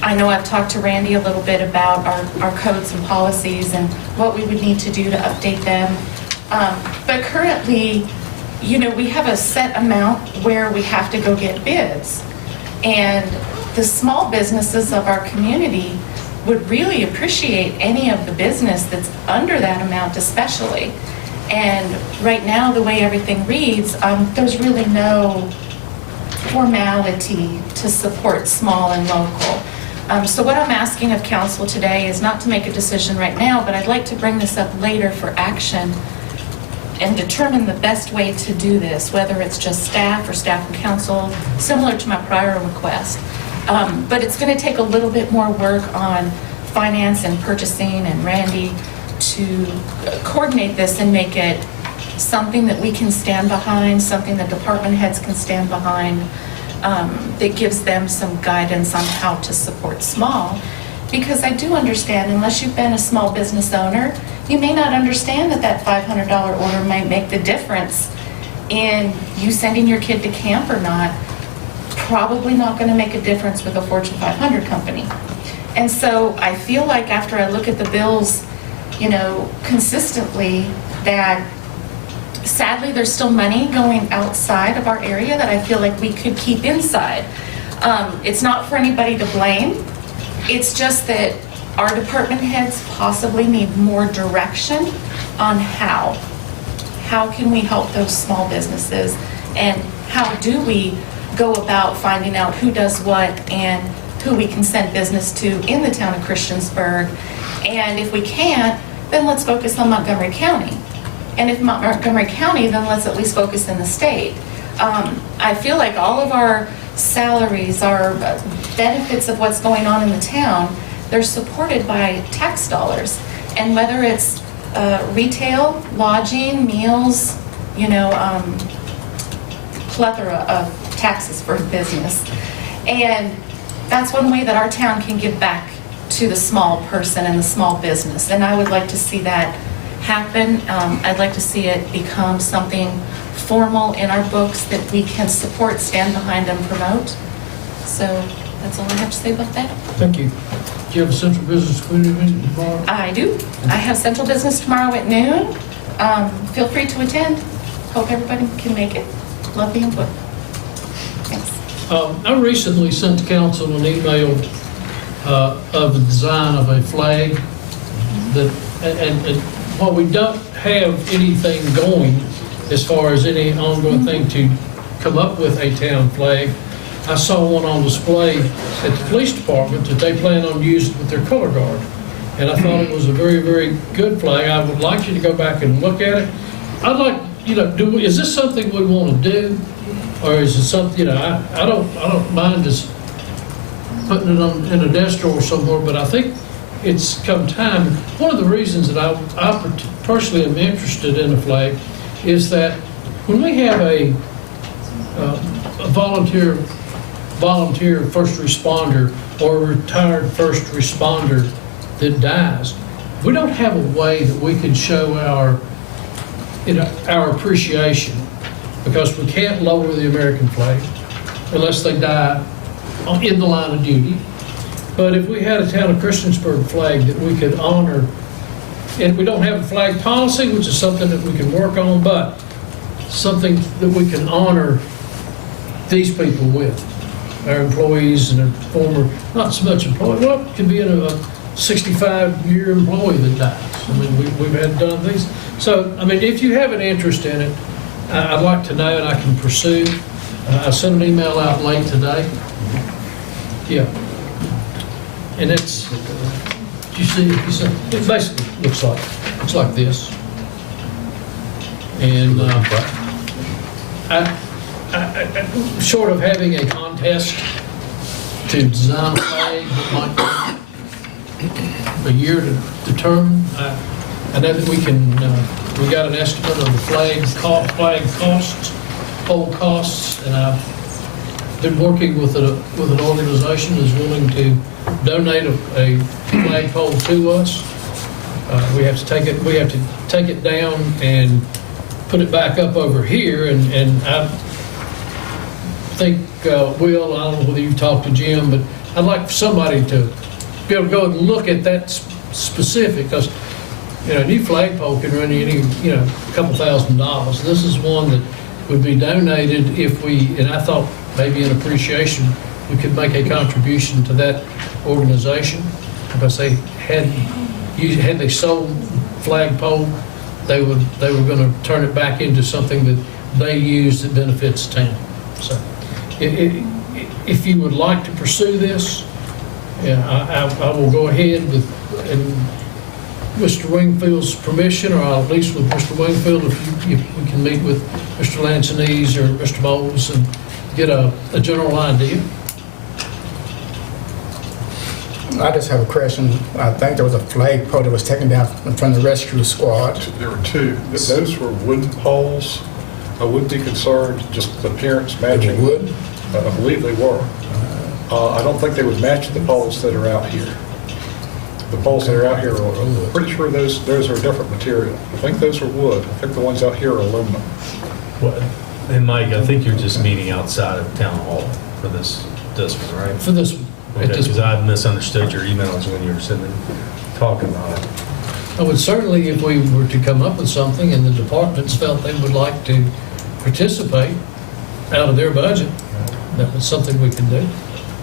I know I've talked to Randy a little bit about our codes and policies and what we would need to do to update them. But currently, you know, we have a set amount where we have to go get bids. And the small businesses of our community would really appreciate any of the business that's under that amount especially. And right now, the way everything reads, there's really no formality to support small and local. So what I'm asking of council today is not to make a decision right now, but I'd like to bring this up later for action and determine the best way to do this, whether it's just staff or staff and council, similar to my prior request. But it's going to take a little bit more work on finance and purchasing and Randy to coordinate this and make it something that we can stand behind, something that department heads can stand behind, that gives them some guidance on how to support small. Because I do understand, unless you've been a small business owner, you may not understand that that $500 order might make the difference in you sending your kid to camp or not. Probably not going to make a difference with a Fortune 500 company. And so I feel like after I look at the bills, you know, consistently, that sadly there's still money going outside of our area that I feel like we could keep inside. It's not for anybody to blame. It's just that our department heads possibly need more direction on how. How can we help those small businesses? And how do we go about finding out who does what and who we can send business to in the town of Christiansburg? And if we can't, then let's focus on Montgomery County. And if Montgomery County, then let's at least focus in the state. I feel like all of our salaries, our benefits of what's going on in the town, they're supported by tax dollars. And whether it's retail, lodging, meals, you know, plethora of taxes for business. And that's one way that our town can give back to the small person and the small business. And I would like to see that happen. I'd like to see it become something formal in our books that we can support, stand behind, and promote. So that's all I have to say about that. Thank you. Do you have a central business committee meeting tomorrow? I do. I have central business tomorrow at noon. Feel free to attend. Hope everybody can make it. Love the input. Thanks. I recently sent the council an email of the design of a flag that, and while we don't have anything going as far as any ongoing thing to come up with a town flag, I saw one on display at the police department that they plan on using with their color guard. And I thought it was a very, very good flag. I would like you to go back and look at it. I'd like, is this something we want to do? Or is it something, I don't mind just putting it on in a desk drawer somewhere, but I think it's come time. One of the reasons that I personally am interested in a flag is that when we have a volunteer first responder or a retired first responder that dies, we don't have a way that we can show our appreciation, because we can't lower the American flag unless they die in the line of duty. But if we had a town of Christiansburg flag that we could honor, and we don't have a flag policy, which is something that we can work on, but something that we can honor these people with, our employees and our former, not so much employee, well, it could be a 65-year employee that dies. I mean, we've had done these. So, I mean, if you have an interest in it, I'd like to know, and I can pursue. I sent an email out late today. Yeah. And it's, you see, it basically looks like this. And short of having a contest to design a flag that might take a year to determine, I know that we got an estimate of the flag costs, pole costs, and I've been working with an organization that's willing to donate a flagpole to us. We have to take it down and put it back up over here, and I think, Will, I don't know whether you've talked to Jim, but I'd like for somebody to be able to go and look at that specific, because a new flagpole can run you a couple $1,000s. This is one that would be donated if and I thought maybe in appreciation, we could make a contribution to that organization, because they had they sold flagpole, they were going to turn it back into something that they use that benefits town. So, if you would like to pursue this, I will go ahead with Mr. Wingfield's permission, or at least with Mr. Wingfield, if we can meet with Mr. Lancinese or Mr. Bowles and get a general idea. I just have a question. I think there was a flagpole that was taken down from the rescue squad. There were two. Those were wooden poles. I would be concerned, just the appearance matching. Wood? I believe they were. I don't think they would match the poles that are out here. The poles that are out here I'm pretty sure those are a different material. I think those are wood. I think the ones out here are aluminum. And Mike, I think you're just meeting outside of town hall for this one, right? For this one. Because I misunderstood your emails when you were sitting talking about it. I would certainly, if we were to come up with something and the departments felt they would like to participate out of their budget, that was something we could do.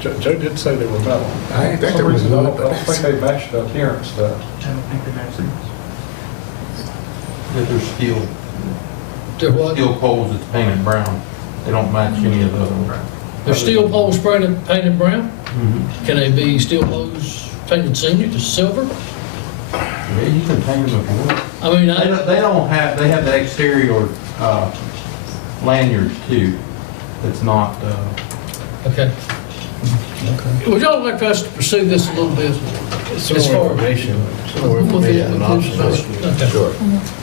Joe did say they were metal. I didn't think For they some were reason, I wood. don't think they matched the appearance, though. I don't think they match these. They're steel. They're what? Steel poles that's painted brown. They don't match any of the other ones. They're steel poles painted brown? Mm-hmm. Can they be steel poles painted senior, just silver? Yeah, you can paint them if you want. I mean, They have the exterior lanyards too. That's not. Okay. Would y'all like us to pursue this a little bit? Some more information. Some more information and options. Okay. Sure.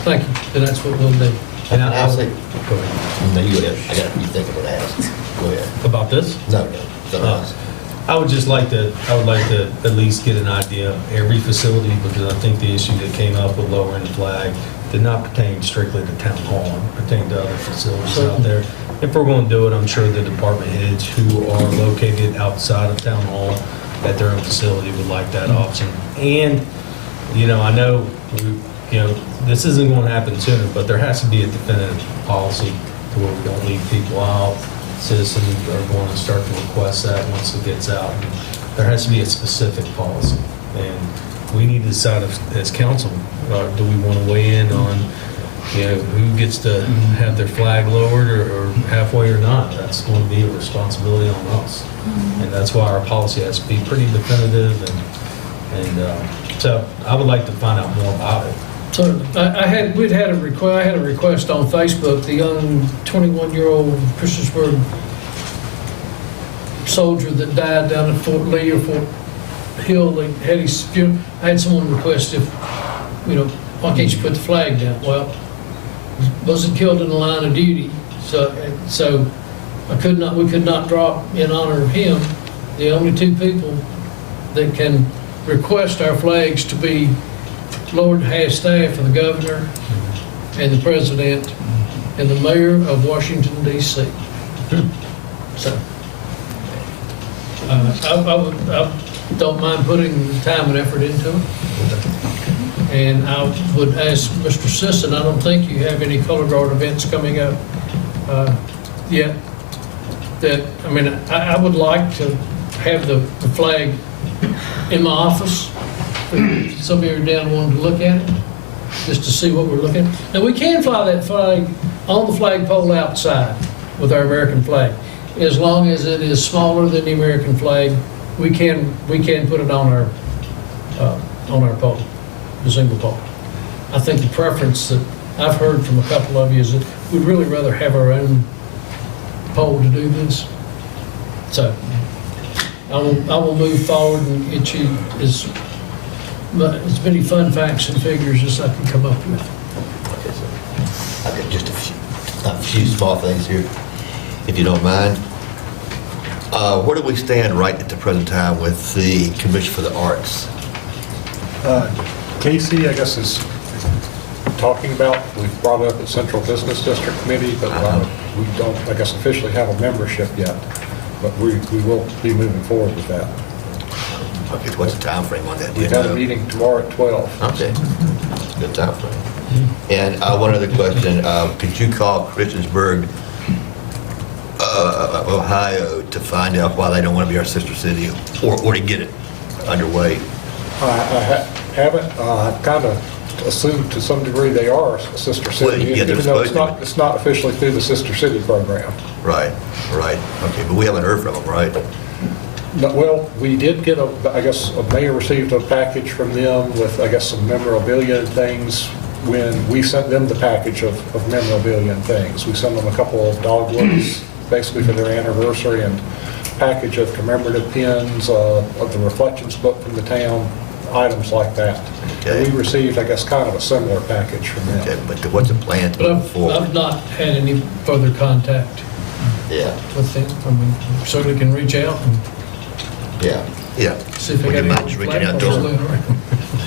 Thank you. Then that's what we'll do. And I'll say, go ahead. no, you go ahead. I got a few things to ask. Go ahead. About this? No, no. I would like to at least get an idea of every facility, because I think the issue that came up with lowering the flag did not pertain strictly to town hall, it pertained to other facilities out there. If we're going to do it, I'm sure the department heads who are located outside of town hall at their own facility would like that option. And, you know, I know, this isn't going to happen sooner, but there has to be a definitive policy to where we don't leave people out. Citizens are going to start to request that once it gets out. And there has to be a specific policy. And we need to decide as council, do we want to weigh in on, who gets to have their flag lowered or halfway or not? That's going to be a responsibility on us. And that's why our policy has to be pretty definitive. And so I would like to find out more about it. So I had a request on Facebook. The young 21-year-old Christiansburg soldier that died down at Fort Lee or Fort Hill, they had his funeral. I had someone request if, why can't you put the flag down? Well, he wasn't killed in the line of duty, so we could not drop in honor of him. The only two people that can request our flags to be lowered to half staff are the governor and the president and the mayor of Washington, D.C. So I don't mind putting the time and effort into it. And I would ask Mr. Sisson, I don't think you have any color guard events coming up yet. I would like to have the flag in my office. Some of you are down wanting to look at it, just to see what we're looking at. Now, we can fly that flag on the flagpole outside with our American flag. As long as it is smaller than the American flag, we can put it on our pole, the single pole. I think the preference that I've heard from a couple of you is that we'd really rather have our own pole to do this. So I will move forward and get you as many fun facts and figures as I can come up with. I've got just a few small things here, if you don't mind. Where do we stand right at the present time with the Commission for the Arts? Casey, I guess, is talking about, we've brought it up at Central Business District Committee, but we don't, I guess, officially have a membership yet. But we will be moving forward with that. Okay, what's the time frame on that? We've got a meeting tomorrow at 12. Okay, good time frame. And one other question, could you call Christiansburg, Ohio, to find out why they don't want to be our sister city, or to get it underway? I haven't. I've kind of assumed to some degree they are a sister city, Well, yeah, even though it's not officially through the Sister City program. Right. Okay, but we haven't heard from them, right? No, well, we did get a mayor received a package from them with, I guess, some memorabilia and things when we sent them the package of memorabilia and things. We sent them a couple of dogwoods, basically for their anniversary, and package of commemorative pins, of the reflections book from the town, items like that. Okay. We received, I guess, kind of a similar package from them. Okay, but what's the plan to move forward? I've not had any further contact with them. We certainly can reach out and Yeah. see if they Would you got mind any just reaching out to flagpoles them? laying around.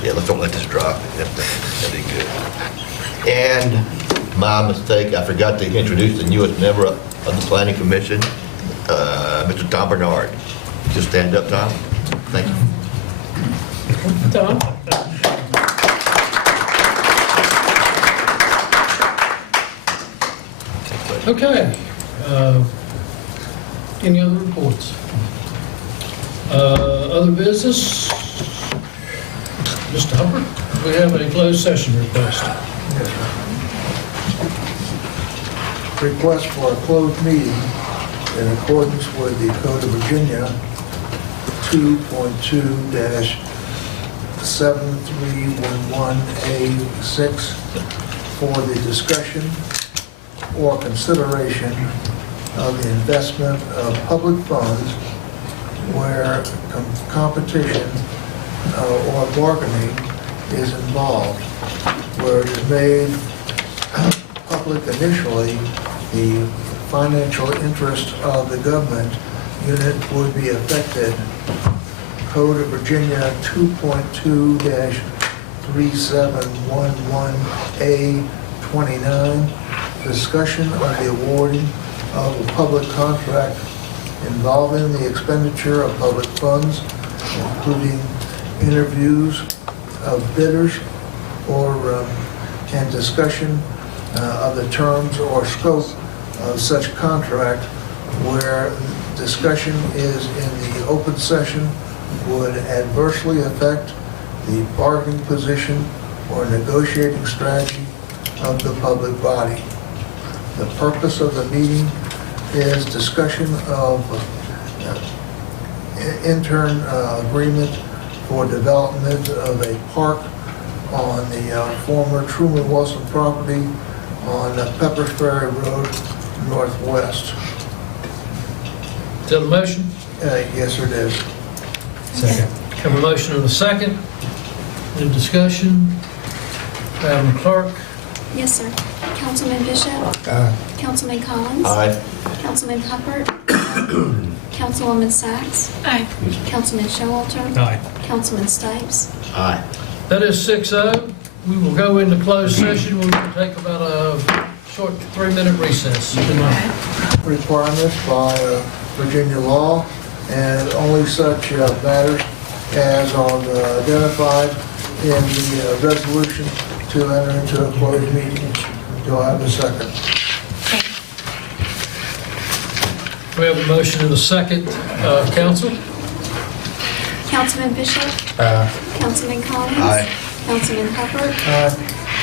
Yeah, let's don't let this drop. That'd be good. And my mistake, I forgot to introduce the newest member of the Planning Commission, Mr. Tom Bernard. Just stand up, Tom. Thank you. Tom? Okay. Any other reports? Other business? Mr. Hubbard, we have a closed session request. Request for a closed meeting in accordance with the Code of Virginia 2.2-7311A6 for the discussion or consideration of the investment of public funds where competition or bargaining is involved, where it is made public initially, the financial interest of the government unit would be affected. Code of Virginia 2.2-311A6 3711A29, discussion on the awarding of a public contract involving the expenditure of public funds, including interviews of bidders and discussion of the terms or scope of such contract where discussion is in the open session would adversely affect the bargaining position or negotiating strategy of the public body. The purpose of the meeting is discussion of intern agreement for development of a park on the former Truman Wilson property on Peppers Ferry Road Northwest. Is that a motion? Yes, it is. Second. Have a motion and a second. Any discussion? Madam Clerk? Yes, sir. Councilman Bishop? Councilman Collins? Aye. Councilman Hubbard? Councilwoman Sacks? Aye. Councilman Showalter? Aye. Councilman Stipes? Aye. That is 6-0. We will go into closed session. We will take about a short 3-minute recess tonight. Requirements by Virginia law, and only such matters as are identified in the resolution to enter into a closed meeting. Do I have a second? We have a motion and a second. Council? Councilman Bishop? Councilman Collins? Aye. Councilman Hubbard?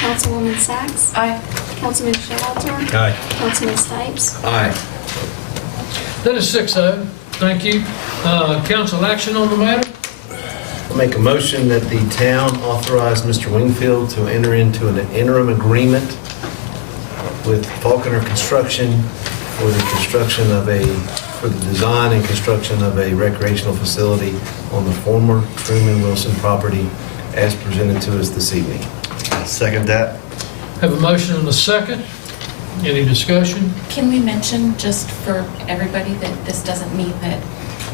Councilwoman Sacks? Aye. Councilman Showalter? Aye. Councilman Stipes? Aye. That is 6-0. Thank you. Council action on the matter? I'll make a motion that the town authorize Mr. Wingfield to enter into an interim agreement with Falconer Construction for the design and construction of a recreational facility on the former Truman Wilson property as presented to us this evening. Second that. Have a motion and a second. Any discussion? Can we mention, just for everybody, that this doesn't mean that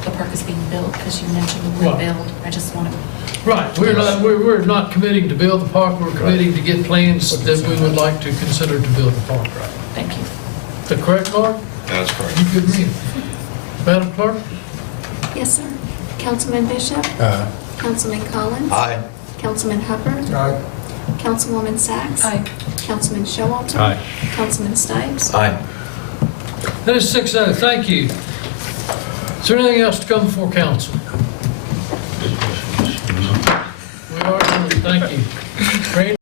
the park is being built, because you mentioned the word Right. build. I just want to... Right, we're not committing to build the park, we're committing to get plans that we would like to consider to build the park, right? Thank you. Is that correct, Mark? That's correct. You good read. Madam Clerk? Yes, sir. Councilman Bishop? Councilman Collins? Aye. Councilman Hubbard? Aye. Councilwoman Sacks? Aye. Councilman Showalter? Aye. Councilman Stipes? Aye. That is 6-0. Thank you. Is there anything else to come before council? We are, thank you. Randy?